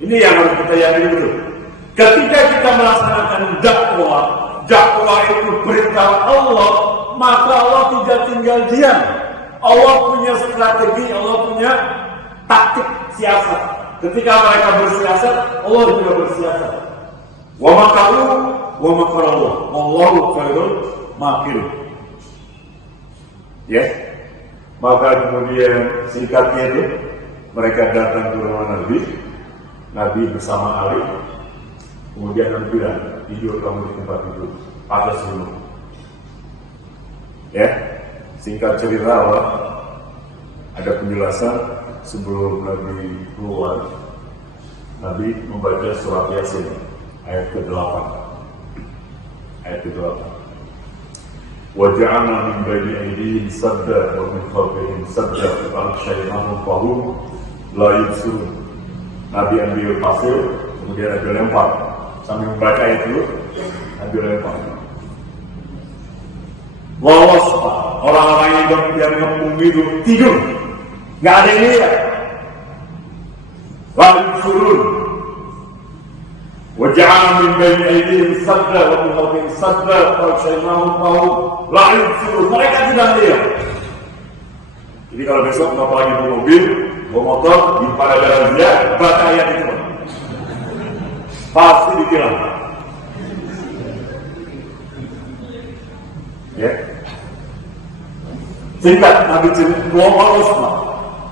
Ini yang harus kita yakini betul. Ketika kita melaksanakan dakwah itu perintah Allah, maka Allah tidak tinggal diam. Allah punya strategi, Allah punya taktik siasat. Ketika mereka bersiasat, Allah juga bersiasat. Wa makaru wa makarallah, Allahu khairul makirin. Ya, maka kemudian singkatnya itu mereka datang ke rumah Nabi bersama Ali. Kemudian Nabi bilang, tidur kamu di tempat itu, panas dulu. Ya, singkat cerita ada penjelasan sebelum Nabi keluar. Nabi membaca surat Yasin ayat ke-8. Ayat ke-8. وَجَعَلْنَا مِنْ بَيْنِ أَيْدِيهِمْ سَدًّا وَمِنْ خَلْفِهِمْ سَدًّا فَأَغْشَيْنَاهُمْ فَهُمْ لَا يُبْصِرُونَ. Nabi ambil pasir, kemudian Nabi lempar. Sambil membaca itu, Nabi lempar. Lolos Pak, orang-orang yang ngepung itu tidur, nggak ada yang lihat. Lalu surun. وَجَعَلْنَا مِنْ بَيْنِ أَيْدِيهِمْ سَدًّا وَمِنْ خَلْفِهِمْ سَدًّا فَأَغْشَيْنَاهُمْ فَهُمْ لَا يُبْصِرُونَ. Mereka tidak lihat. Jadi kalau besok Bapak lagi bawa mobil, bawa motor, di pada razia, baca ayat itu pasti ditilang. Ya. Singkat, Nabi cerita, lolos Pak.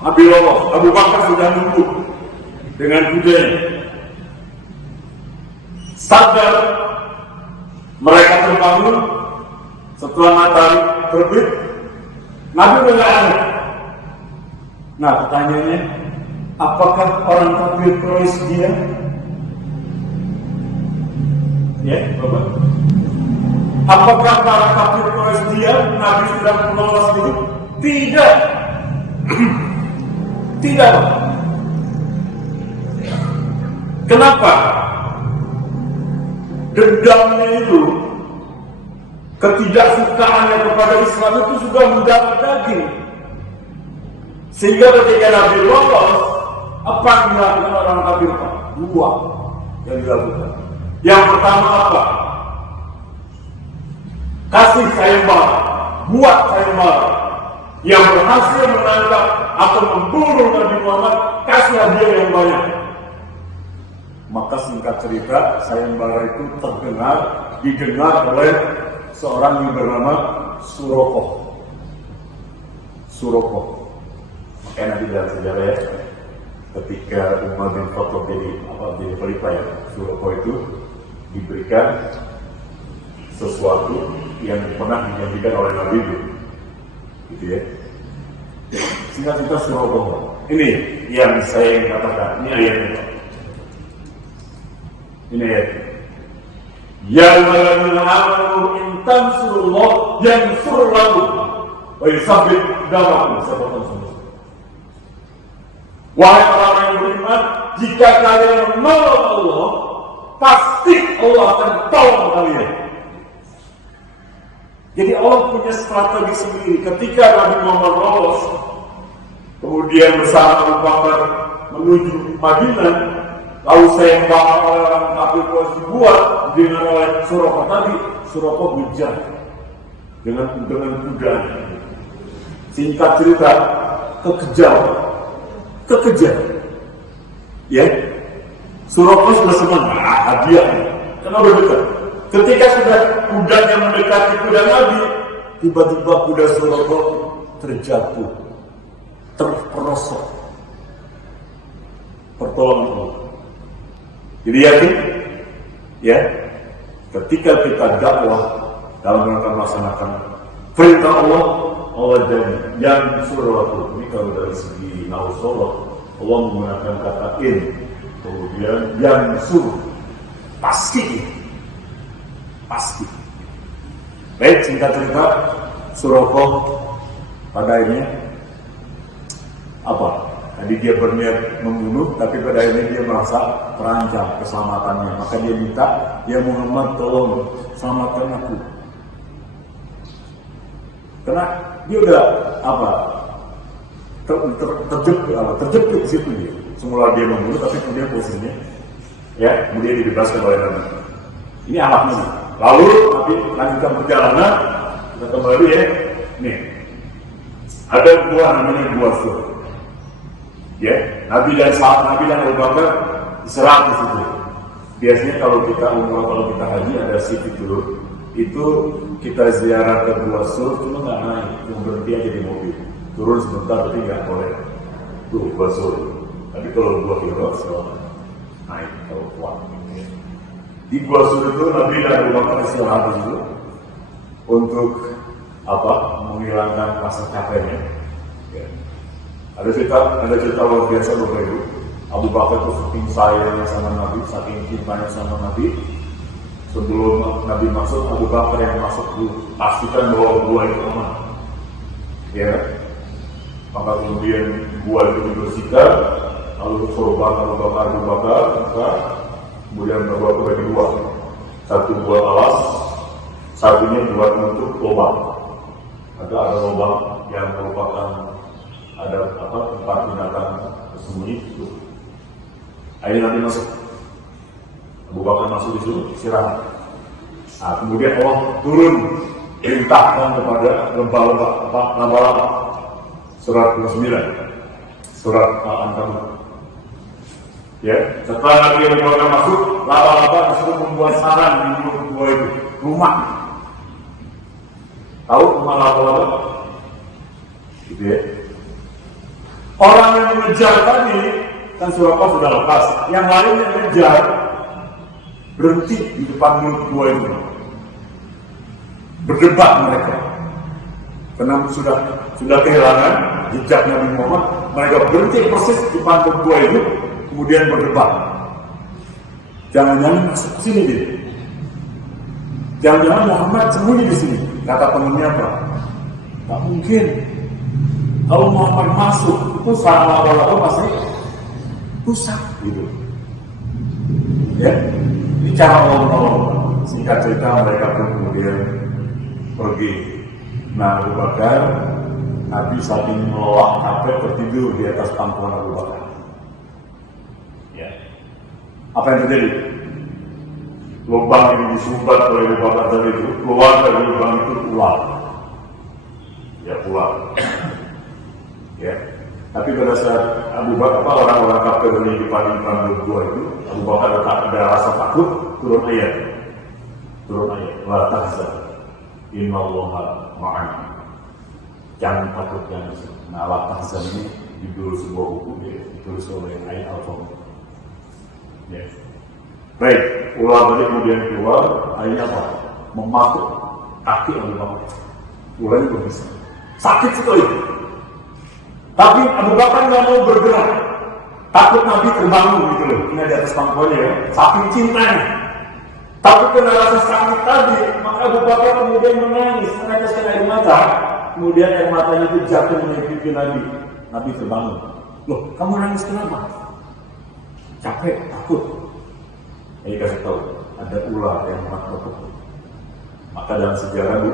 Nabi lolos. Abu Bakar sudah nunggu dengan kudanya. Sadar, mereka terbangun setelah matahari terbit. Nabi tidak ada. Nah, pertanyaannya, apakah orang kafir Quraisy dia? Ya, Bapak. Apakah para kafir Quraisy dia? Nabi sudah lolos itu? Tidak. Tidak. Kenapa? Dendamnya itu, ketidaksukaannya kepada Islam itu sudah mendarah daging. Sehingga ketika Nabi lolos, apa yang dilakukan orang kafir? Dua yang dilakukan. Yang pertama apa? Kasih sayembara, buat sayembara. Yang berhasil menangkap atau membunuh Nabi Muhammad, kasih hadiah yang banyak. Maka singkat cerita, sayembara itu didengar oleh seorang yang bernama Surokoh. Makanya nanti dalam sejarah ya, ketika Umar bin Khattab jadi khalifah ya, Surokoh itu diberikan sesuatu yang pernah dijanjikan oleh Nabi itu, gitu ya. Singkat cerita Surokoh. Ini yang saya ingin katakan. Ini ayatnya. Ini ayat. Ya ayyuhalladzina amanu in tansurullah yansurkum wa yusabbit aqdamakum. Wahai orang yang beriman, jika kalian menolong Allah, pasti Allah akan tolong kalian. Jadi Allah punya strategi sendiri. Ketika Nabi Muhammad lolos, kemudian bersama Abu Bakar menuju Madinah, lalu sayembara oleh orang kafir Quraisy dibuat dengan oleh Surokoh tadi. Surokoh hujan dengan kuda. Singkat cerita, kekejar. Ya, Surokoh sudah senang, hadiah. Kenapa dekat? Ketika sudah kudanya mendekati kuda Nabi, tiba-tiba kuda Surokoh terjatuh, terperosok. Pertolongan Allah. Jadi yakin, ya, ketika kita dakwah dalam rangka melaksanakan perintah Allah jadi yang Surokoh. Ini kalau dari segi nausollah, Allah menggunakan kata in, kemudian yang suruh, pasti. Baik, singkat cerita, Surokoh pada akhirnya apa? Tadi dia berniat membunuh, tapi pada akhirnya dia merasa terancam keselamatannya. Maka dia minta, ya Muhammad tolong selamatkan aku. Karena dia udah terjepit di situ dia. Semula dia membunuh, tapi kemudian posisinya, ya, kemudian dibebaskan oleh Nabi. Ini alatnya. Lalu Nabi lanjutkan perjalanan, kita kembali ya. Nih, ada namanya gua Sur. Ya, Nabi dan Abu Bakar diserang di situ. Biasanya kalau kita umrah, kalau kita haji ada sisi dulu. Itu kita ziarah ke Gua Sur, cuma nggak naik, cuma berhenti aja di mobil. Turun sebentar, tapi nggak boleh. Tuh Gua Sur. Tapi kalau 2 kilo, naik kalau kuat. Di Gua Sur itu Nabi dan Abu Bakar istirahat di situ untuk menghilangkan rasa capeknya. Ya. Ada cerita luar biasa Bapak Ibu. Abu Bakar itu saking sayangnya sama Nabi, saking cintanya sama Nabi. Sebelum Nabi masuk, Abu Bakar yang masuk dulu, pastikan bahwa gua itu aman. Ya, maka kemudian gua itu dibersihkan, lalu korban Abu Bakar, kemudian berbuat bagi 2. Satu buat alas, satunya buat menutup lubang. Ada lubang yang merupakan tempat binatang bersembunyi itu. Akhirnya Nabi masuk. Abu Bakar masuk di situ, istirahat. Nah, kemudian Allah turun perintahkan kepada laba-laba. Surat 29, surat Al-Ankabut. Ya, setelah Nabi Abu Bakar masuk, laba-laba disuruh membuat sarang di mulut gua itu, rumah. Tahu rumah laba-laba? Gitu ya. Orang yang mengejar tadi, kan Surokoh sudah lepas. Yang lain yang mengejar, berhenti di depan mulut gua itu. Berdebat mereka. Karena sudah kehilangan jejak Nabi Muhammad, mereka berhenti persis di depan mulut gua itu, kemudian berdebat. Jangan-jangan masuk ke sini dia. Jangan-jangan Muhammad sembunyi di sini. Kata temannya apa? Tak mungkin. Kalau Muhammad masuk, itu sarang laba-laba pasti rusak gitu. Ya, ini cara menolong. Singkat cerita mereka pun kemudian pergi. Nah, Abu Bakar, Nabi saking melolak capek tertidur di atas pangkuan Abu Bakar. Ya, apa yang terjadi? Lubang yang disumbat oleh Abu Bakar tadi itu keluar dari lubang itu ular. Ya, ular. Ya. Tapi pada saat Abu Bakar, orang-orang kafir ini dipanggilkan berdua itu, Abu Bakar ada rasa takut, turun ayat, la tahzan, innallaha ma'ana. Jangan takut, jangan risau. Nah, la tahzan ini judul sebuah buku ditulis oleh Ain Al-Fawzi. Ya. Baik, ular tadi kemudian keluar, akhirnya apa? Mematuk kaki Abu Bakar. Ular itu bisa sakit sekali. Tapi Abu Bakar nggak mau bergerak, takut Nabi terbangun gitu loh. Ini di atas pangkuannya ya, saking cintanya. Tapi kena rasa sakit tadi, maka Abu Bakar kemudian menangis air mata. Kemudian air matanya itu jatuh menyakiti Nabi. Nabi terbangun. Loh, kamu nangis kenapa? Capek, takut. Ini kasih tahu, ada ular yang menakutkan. Maka dalam sejarah itu,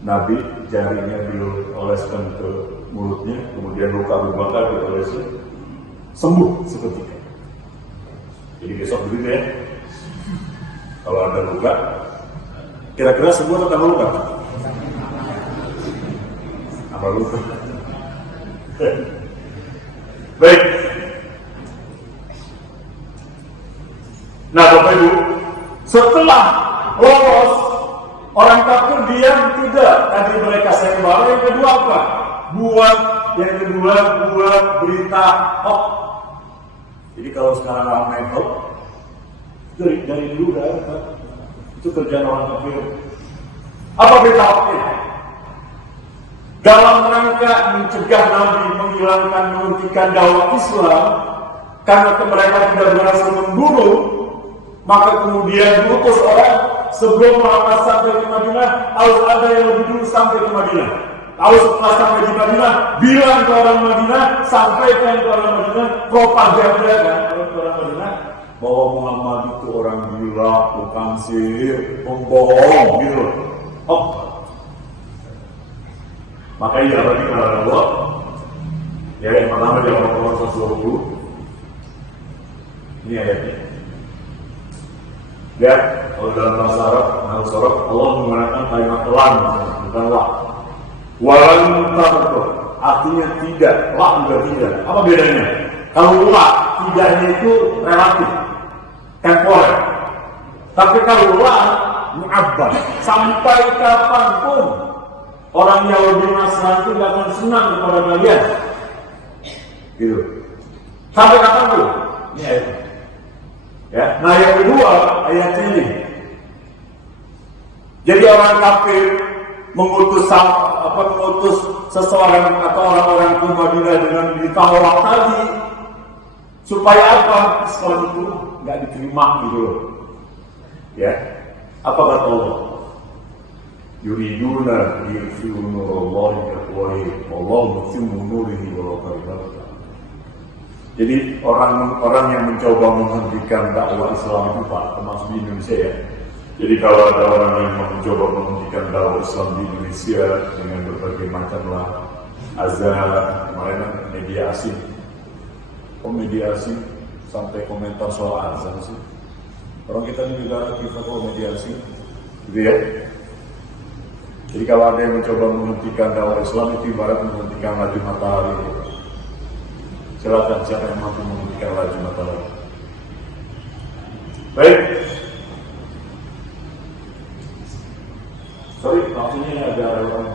Nabi jarinya dioleskan ke mulutnya, kemudian luka Abu Bakar dioleskan, sembuh seketika. Jadi besok begitu ya. Kalau ada luka, kira-kira sembuh atau tambah luka? Tambah luka. Baik. Nah, Bapak Ibu, setelah lolos, orang kafir diam tidak. Tadi mereka sayembara. Yang kedua apa? Buat berita hoax. Jadi kalau sekarang orang main hoax, dari dulu udah ada. Itu kerjaan orang kafir. Apa berita hoax? Dalam rangka mencegah Nabi menghentikan dakwah Islam, karena mereka tidak berhasil membunuh, maka kemudian diutus orang sebelum Muhammad sampai ke Madinah, harus ada yang lebih dulu sampai ke Madinah. Lalu setelah sampai di Madinah, bilang ke orang Madinah, sampaikan ke orang Madinah, propaganda kan ke orang Madinah, bahwa Muhammad itu orang gila, tukang sihir, pembohong, gitu. Oh, maka ia bagi kepada Allah. Ya, yang pertama di Al-Quran 120. Ini ayatnya. Ya, kalau dalam bahasa Arab, Allah menggunakan kalimat lam, bukan la. Walan tarto, artinya tidak, la juga tidak. Apa bedanya? Kalau la, tidaknya itu relatif, temporer. Tapi kalau la, mu'abbad, sampai kapanpun orang Yahudi Nasrani itu tidak akan senang kepada kalian. Gitu. Sampai kapanpun. Ini ayatnya. Ya, nah yang kedua ayat ini. Jadi orang kafir mengutus seseorang atau orang-orang ke Madinah dengan ditawar tadi supaya apa? Islam itu nggak diterima gitu loh. Ya, apa kata Allah? Yuriduna liyutfi'u nurallahi biafwahihim wallahu mutimmu nurihi walau karihal. Jadi orang yang mencoba menghentikan dakwah Islam itu Pak, termasuk di Indonesia ya. Jadi kalau ada orang yang mencoba menghentikan dakwah Islam di Indonesia dengan berbagai macam lah azan, kemarin media asing, media asing sampai komentar soal azan sih. Orang kita ini negara kita kok media asing, gitu ya. Jadi kalau ada yang mencoba menghentikan dakwah Islam itu ibarat menghentikan laju matahari. Silakan siapa yang mampu menghentikan laju matahari. Baik. Sorry, maksudnya ada orang.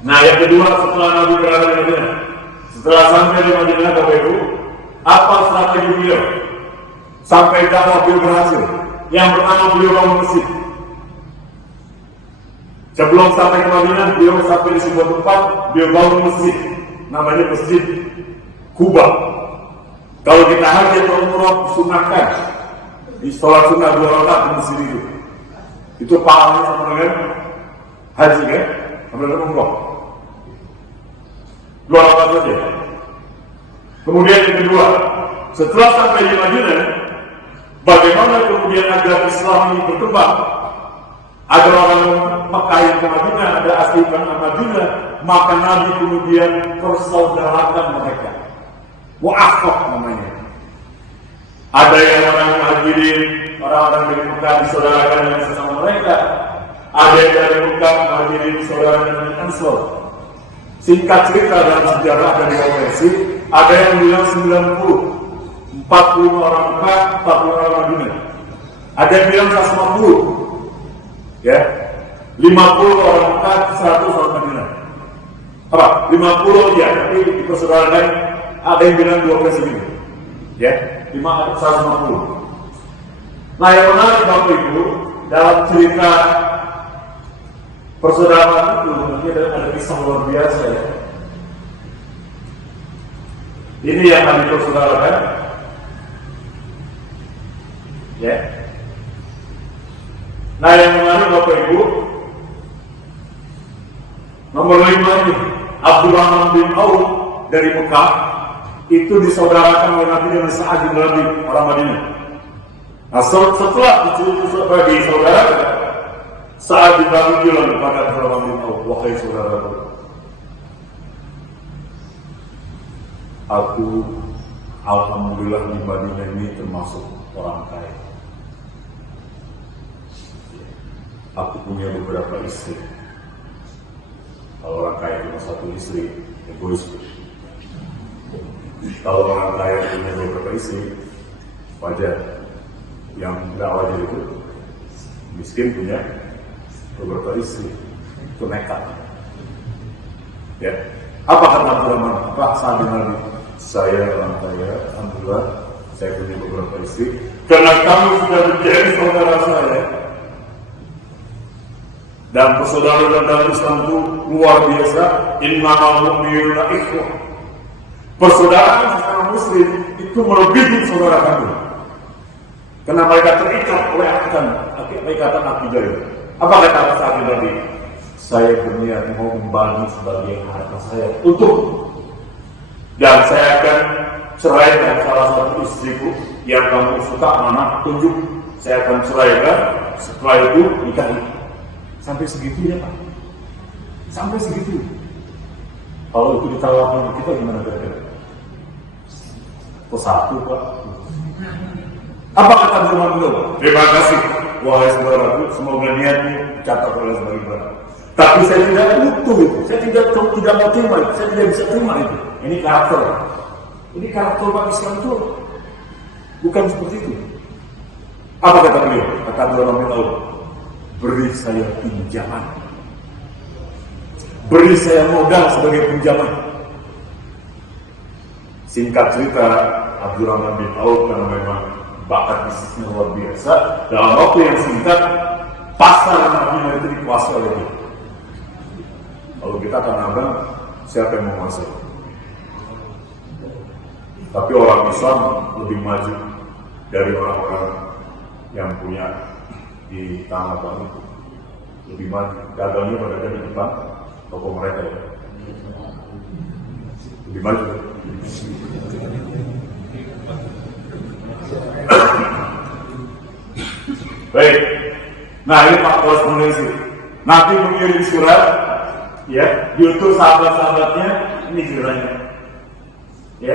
Nah, yang kedua setelah Nabi berada di Madinah, setelah sampai di Madinah, Bapak Ibu, apa strategi beliau sampai dakwah beliau berhasil? Yang pertama beliau bangun masjid. Sebelum sampai ke Madinah, beliau sampai di sebuah tempat, beliau bangun masjid. Namanya Masjid Kuba. Kalau kita haji atau umrah sunahkan di sholat sunnah 2 rakaat di masjid itu. Itu pahalanya sama dengan haji kan? Sama dengan umrah. 2 rakaat saja. Kemudian yang kedua, setelah sampai di Madinah, bagaimana kemudian agar Islam ini berkembang? Ada orang Mekah yang ke Madinah, ada asli orang Madinah, maka Nabi kemudian persaudarakan mereka. Wa'akoh namanya. Ada yang orang Muhajirin, orang-orang dari Mekah disaudarakan dengan sesama mereka. Ada yang dari Mekah Muhajirin disaudarakan dengan Ansor. Singkat cerita dalam sejarah dari versi, ada yang bilang 90, 40 orang Mekah, 40 orang Madinah. Ada yang bilang 150, ya, 50 orang Mekah, 100 orang Madinah. Apa? 50 ya, tapi dipersaudarakan. Ada yang bilang 12 ini, ya, 150. Nah, yang menarik Bapak Ibu dalam cerita persaudaraan itu, ada kisah luar biasa ya. Ini yang kami persaudarakan, ya. Nah, yang menarik Bapak Ibu, nomor 5 ini, Abdurrahman bin Auf dari Mekah itu disaudarakan oleh Nabi dengan Sa'ad bin Rabi orang Madinah. Nah, setelah disaudarakan, Sa'ad bin Rabi bilang kepada Abdurrahman bin Auf, wahai saudaraku, aku alhamdulillah di Madinah ini termasuk orang kaya. Aku punya beberapa istri. Kalau orang kaya cuma satu istri, egois. Kalau orang kaya punya beberapa istri, wajar. Yang tidak wajar itu miskin punya beberapa istri, itu nekat. Ya, apa kata Abdurrahman? Apa sahabat Nabi? Saya orang kaya, alhamdulillah, saya punya beberapa istri. Karena kamu sudah menjadi saudara saya. Dan persaudaraan dalam Islam itu luar biasa. Innamal mu'minuna ikhwah. Persaudaraan sesama Muslim itu melebihi saudara kami. Karena mereka terikat oleh ikatan akidah itu. Apa kata sahabat Nabi? Saya berniat mau membagi sebagian harta saya untuk, dan saya akan ceraikan salah satu istriku yang kamu suka, mana tunjuk, saya akan ceraikan. Setelah itu nikahi. Sampai segitunya Pak. Sampai segitu. Kalau itu ditawarkan kita gimana kira-kira? Satu Pak. Apa kata Abdurrahman bin Auf? Terima kasih wahai saudaraku, semoga niatmu catat oleh sebagai ibadah. Tapi saya tidak butuh itu. Saya tidak mau terima itu. Saya tidak bisa terima itu. Ini karakter. Ini karakter Pak Islam itu bukan seperti itu. Apa kata beliau? Kata Abdurrahman bin Auf, beri saya pinjaman. Beri saya modal sebagai pinjaman. Singkat cerita, Abdurrahman bin Auf karena memang bakat bisnisnya luar biasa, dalam waktu yang singkat pasar Madinah itu dikuasai oleh dia. Kalau kita tanah siapa yang menguasai? Tapi orang Islam lebih maju dari orang-orang yang punya di tanah Abang itu. Lebih maju, dagangnya berada di depan toko mereka ya. Lebih maju. Baik. Nah, ini Pak korespondensi. Nabi mengirim surat, ya, diutus sahabat-sahabatnya. Ini ceritanya, ya,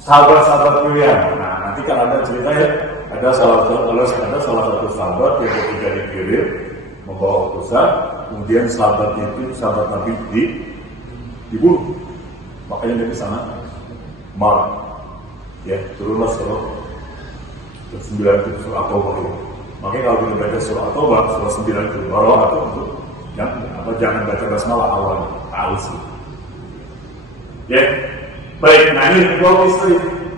sahabat-sahabat pilihan. Nah, nanti kan ada cerita ya, ada salah satu sahabat yang ketika dikirim membawa utusan, kemudian sahabatnya itu sahabat Nabi dibunuh. Makanya dari sana marah, ya, turunlah surah 9 itu surah At-Taubah. Makanya kalau kita baca surah At-Taubah, surah 9 itu baru atau untuk jangan baca basmalah awalnya, ta'awuz. Ya, baik. Nah ini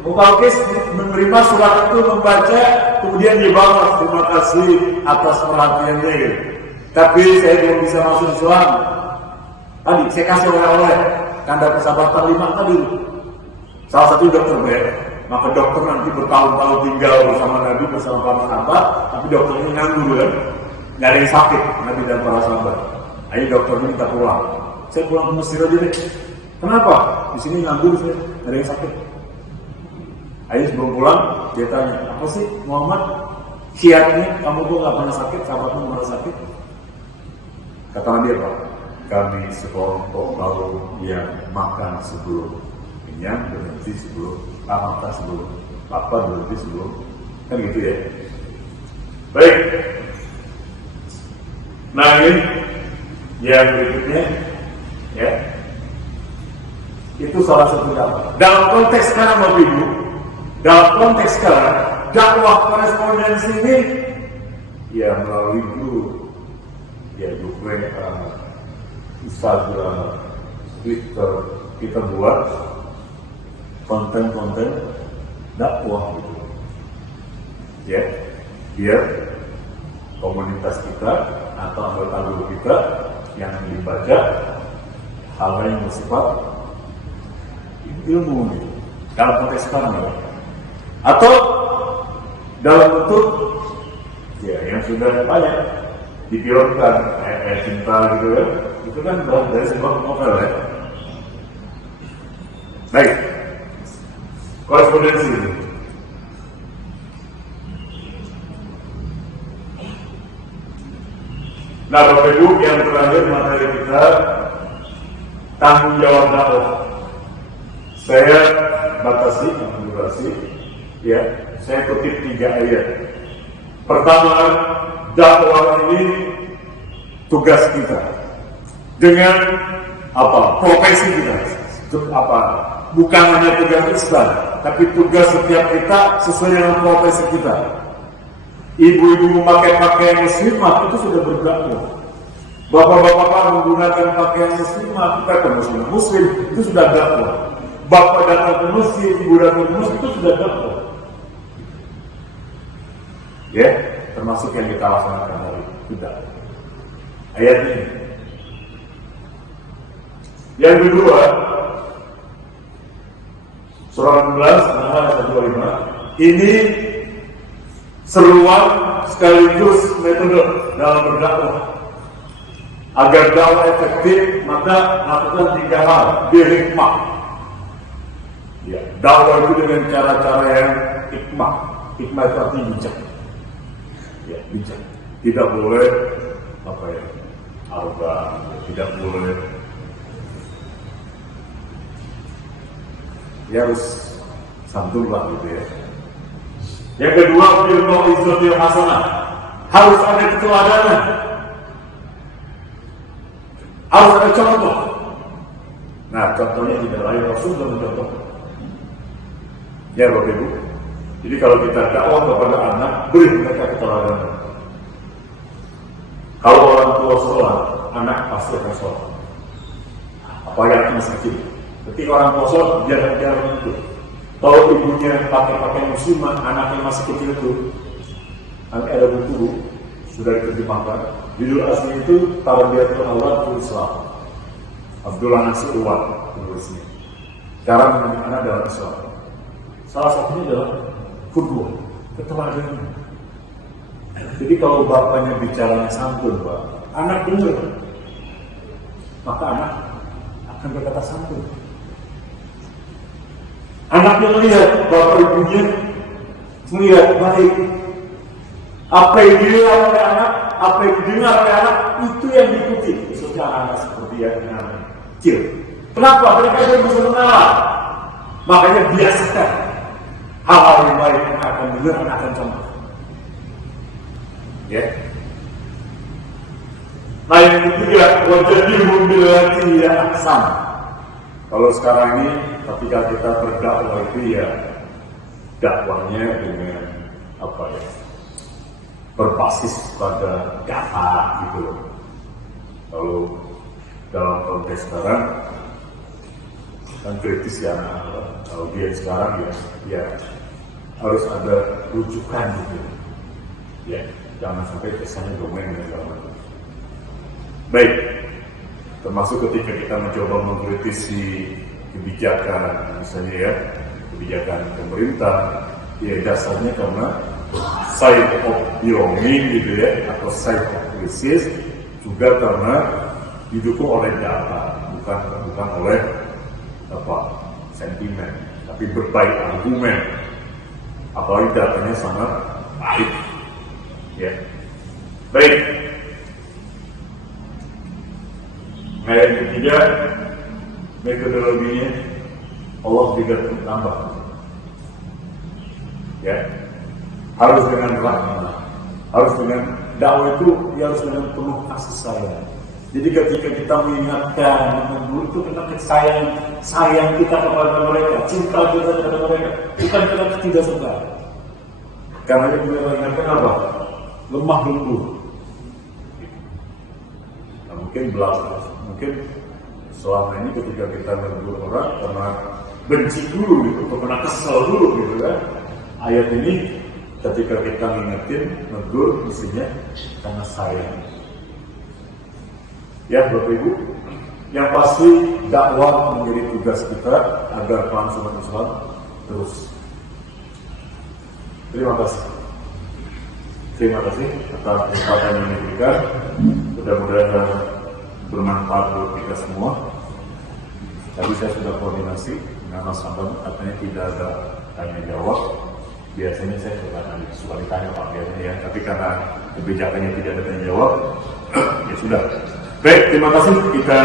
Muqawqis menerima surat itu, membaca, kemudian dibalas, terima kasih atas perhatiannya. Gitu. Tapi saya belum bisa masuk Islam. Tadi saya kasih oleh tanda persahabatan 5 tadi. Salah satu dokter baik. Maka dokter nanti bertahun-tahun tinggal bersama Nabi, bersama para sahabat, tapi dokternya nganggur kan, nggak ada yang sakit, Nabi dan para sahabat. Ayo dokternya minta pulang. Saya pulang ke Mesir aja deh. Kenapa? Di sini nganggur saya, nggak ada yang sakit. Ayo sebelum pulang dia tanya, apa sih Muhammad kiatnya? Kamu tuh nggak pernah sakit, sahabatmu pernah sakit? Kata Nabi apa? Kami sekelompok kaum yang makan sebelum kenyang, berhenti sebelum makan sebelum lapar, berhenti sebelum, kan gitu ya. Baik. Nah ini yang berikutnya ya, itu salah satu dakwah. Dalam konteks sekarang Bapak Ibu, dalam konteks sekarang dakwah korespondensi ini ya melalui grup, ya grup Instagram, Twitter, kita buat konten-konten dakwah gitu. Ya, biar komunitas kita atau anggota kita yang dibaca hal yang bersifat ilmu gitu. Dalam konteks sekarang ya. Atau dalam bentuk ya yang sudah banyak dipilotkan kayak cinta gitu ya, itu kan dari sebuah novel ya. Baik, korespondensi ini. Nah Bapak Ibu, yang terakhir materi kita tanggung jawab dakwah. Saya batasi durasi, ya. Saya kutip 3 ayat. Pertama, dakwah ini tugas kita dengan apa? Profesi kita. Apa? Bukan hanya tugas Islam, tapi tugas setiap kita sesuai dengan profesi kita. Ibu-ibu memakai pakaian muslimah itu sudah berdakwah. Bapak-bapak menggunakan pakaian muslimah, kita kan muslim itu sudah dakwah. Bapak datang ke masjid, ibu datang ke masjid itu sudah dakwah. Ya, termasuk yang kita laksanakan hari itu dakwah. Ayat ini. Yang kedua, surah 16 ayat 125. Ini seruan sekaligus metode dalam berdakwah. Agar dakwah efektif, maka lakukan 3 hal. Berhikmah. Ya, dakwah itu dengan cara-cara yang hikmah. Hikmah itu artinya bijak. Ya, bijak. Tidak boleh apa ya? Arogan, tidak boleh. Ya harus santun lah gitu ya. Yang kedua, bil mau'izatil hasanah. Harus ada keteladanan. Harus ada contoh. Nah, contohnya tidak lain Rasul dan contoh. Ya Bapak Ibu. Jadi kalau kita dakwah kepada anak, beri mereka keteladanan. Kalau orang tua sholat, anak pasti akan sholat. Apalagi anak masih kecil. Ketika orang tua sholat, jarang-jarang itu. Kalau ibunya pakai muslimah, anaknya masih kecil itu, nanti ada buku sudah diterjemahkan. Judul asli itu Tarbiyatul Awlad Islam. Abdullah Nasir Uwad penulisnya. Cara mendidik anak dalam Islam. Salah satunya adalah football, keteladanan. Jadi kalau bapaknya bicaranya santun, Pak, anak dengar, maka anak akan berkata santun. Anaknya melihat bapak ibunya melihat baik. Apa yang dilihat oleh anak, apa yang didengar oleh anak, itu yang diikuti. Khususnya anak seperti yang kecil. Kenapa? Mereka sudah bisa mengalah. Makanya biasakan hal-hal yang baik yang akan dengar, yang akan contoh. Ya. Nah yang ketiga, wajadilhum billati hiya ahsan. Kalau sekarang ini ketika kita berdakwah itu ya dakwahnya dengan apa ya, berbasis pada data gitu loh. Kalau dalam konteks sekarang kan kritis ya, kalau dia sekarang ya harus ada rujukan gitu ya, jangan sampai kesannya domain dan segala macam. Baik, termasuk ketika kita mencoba mengkritisi kebijakan, misalnya ya, kebijakan pemerintah, ya dasarnya karena side of belonging gitu ya, atau side of krisis, juga karena didukung oleh data, bukan oleh apa sentimen, tapi berbagai argumen. apalagi datanya sangat baik. Ya, baik. Nah, yang ketiga, metodologinya Allah juga tambah. Ya, harus dengan rahmat, harus dengan dakwah itu, dia harus dengan penuh kasih sayang. Jadi ketika kita mengingatkan, menegur itu karena sayang kita kepada mereka, cinta kita kepada mereka, bukan karena tidak suka. Karena dia mengingatkan apa? Lemah lembut. Nah, mungkin mungkin selama ini ketika kita menegur orang karena benci dulu gitu, atau karena kesel dulu gitu kan. Ayat ini ketika kita mengingatkan, menegur mestinya karena sayang. Ya Bapak Ibu, yang pasti dakwah menjadi tugas kita agar kelangsungan Islam terus. Terima kasih atas kesempatan yang diberikan. Mudah-mudahan bermanfaat buat kita semua. Tadi saya sudah koordinasi dengan Mas Sambal, katanya tidak ada tanya jawab. Biasanya saya suka ditanya Pak biasanya ya, tapi karena kebijakannya tidak ada tanya jawab, ya sudah. Baik, terima kasih. Kita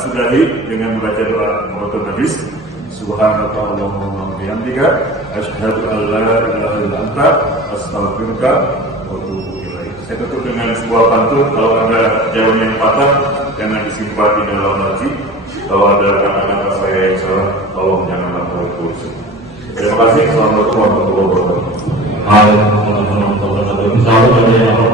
sudahi dengan membaca doa Muhammadun Nabi. Subhanallahumma wa bihamdika, asyhadu an la ilaha illa anta, astaghfiruka wa atubu ilaik. Saya tutup dengan sebuah pantun. Kalau ada jawaban yang patah, jangan disimpan di dalam hati. Kalau ada kata-kata saya yang salah, tolong jangan lapor polisi. Terima kasih. Assalamualaikum warahmatullahi wabarakatuh. Waalaikumsalam warahmatullahi wabarakatuh.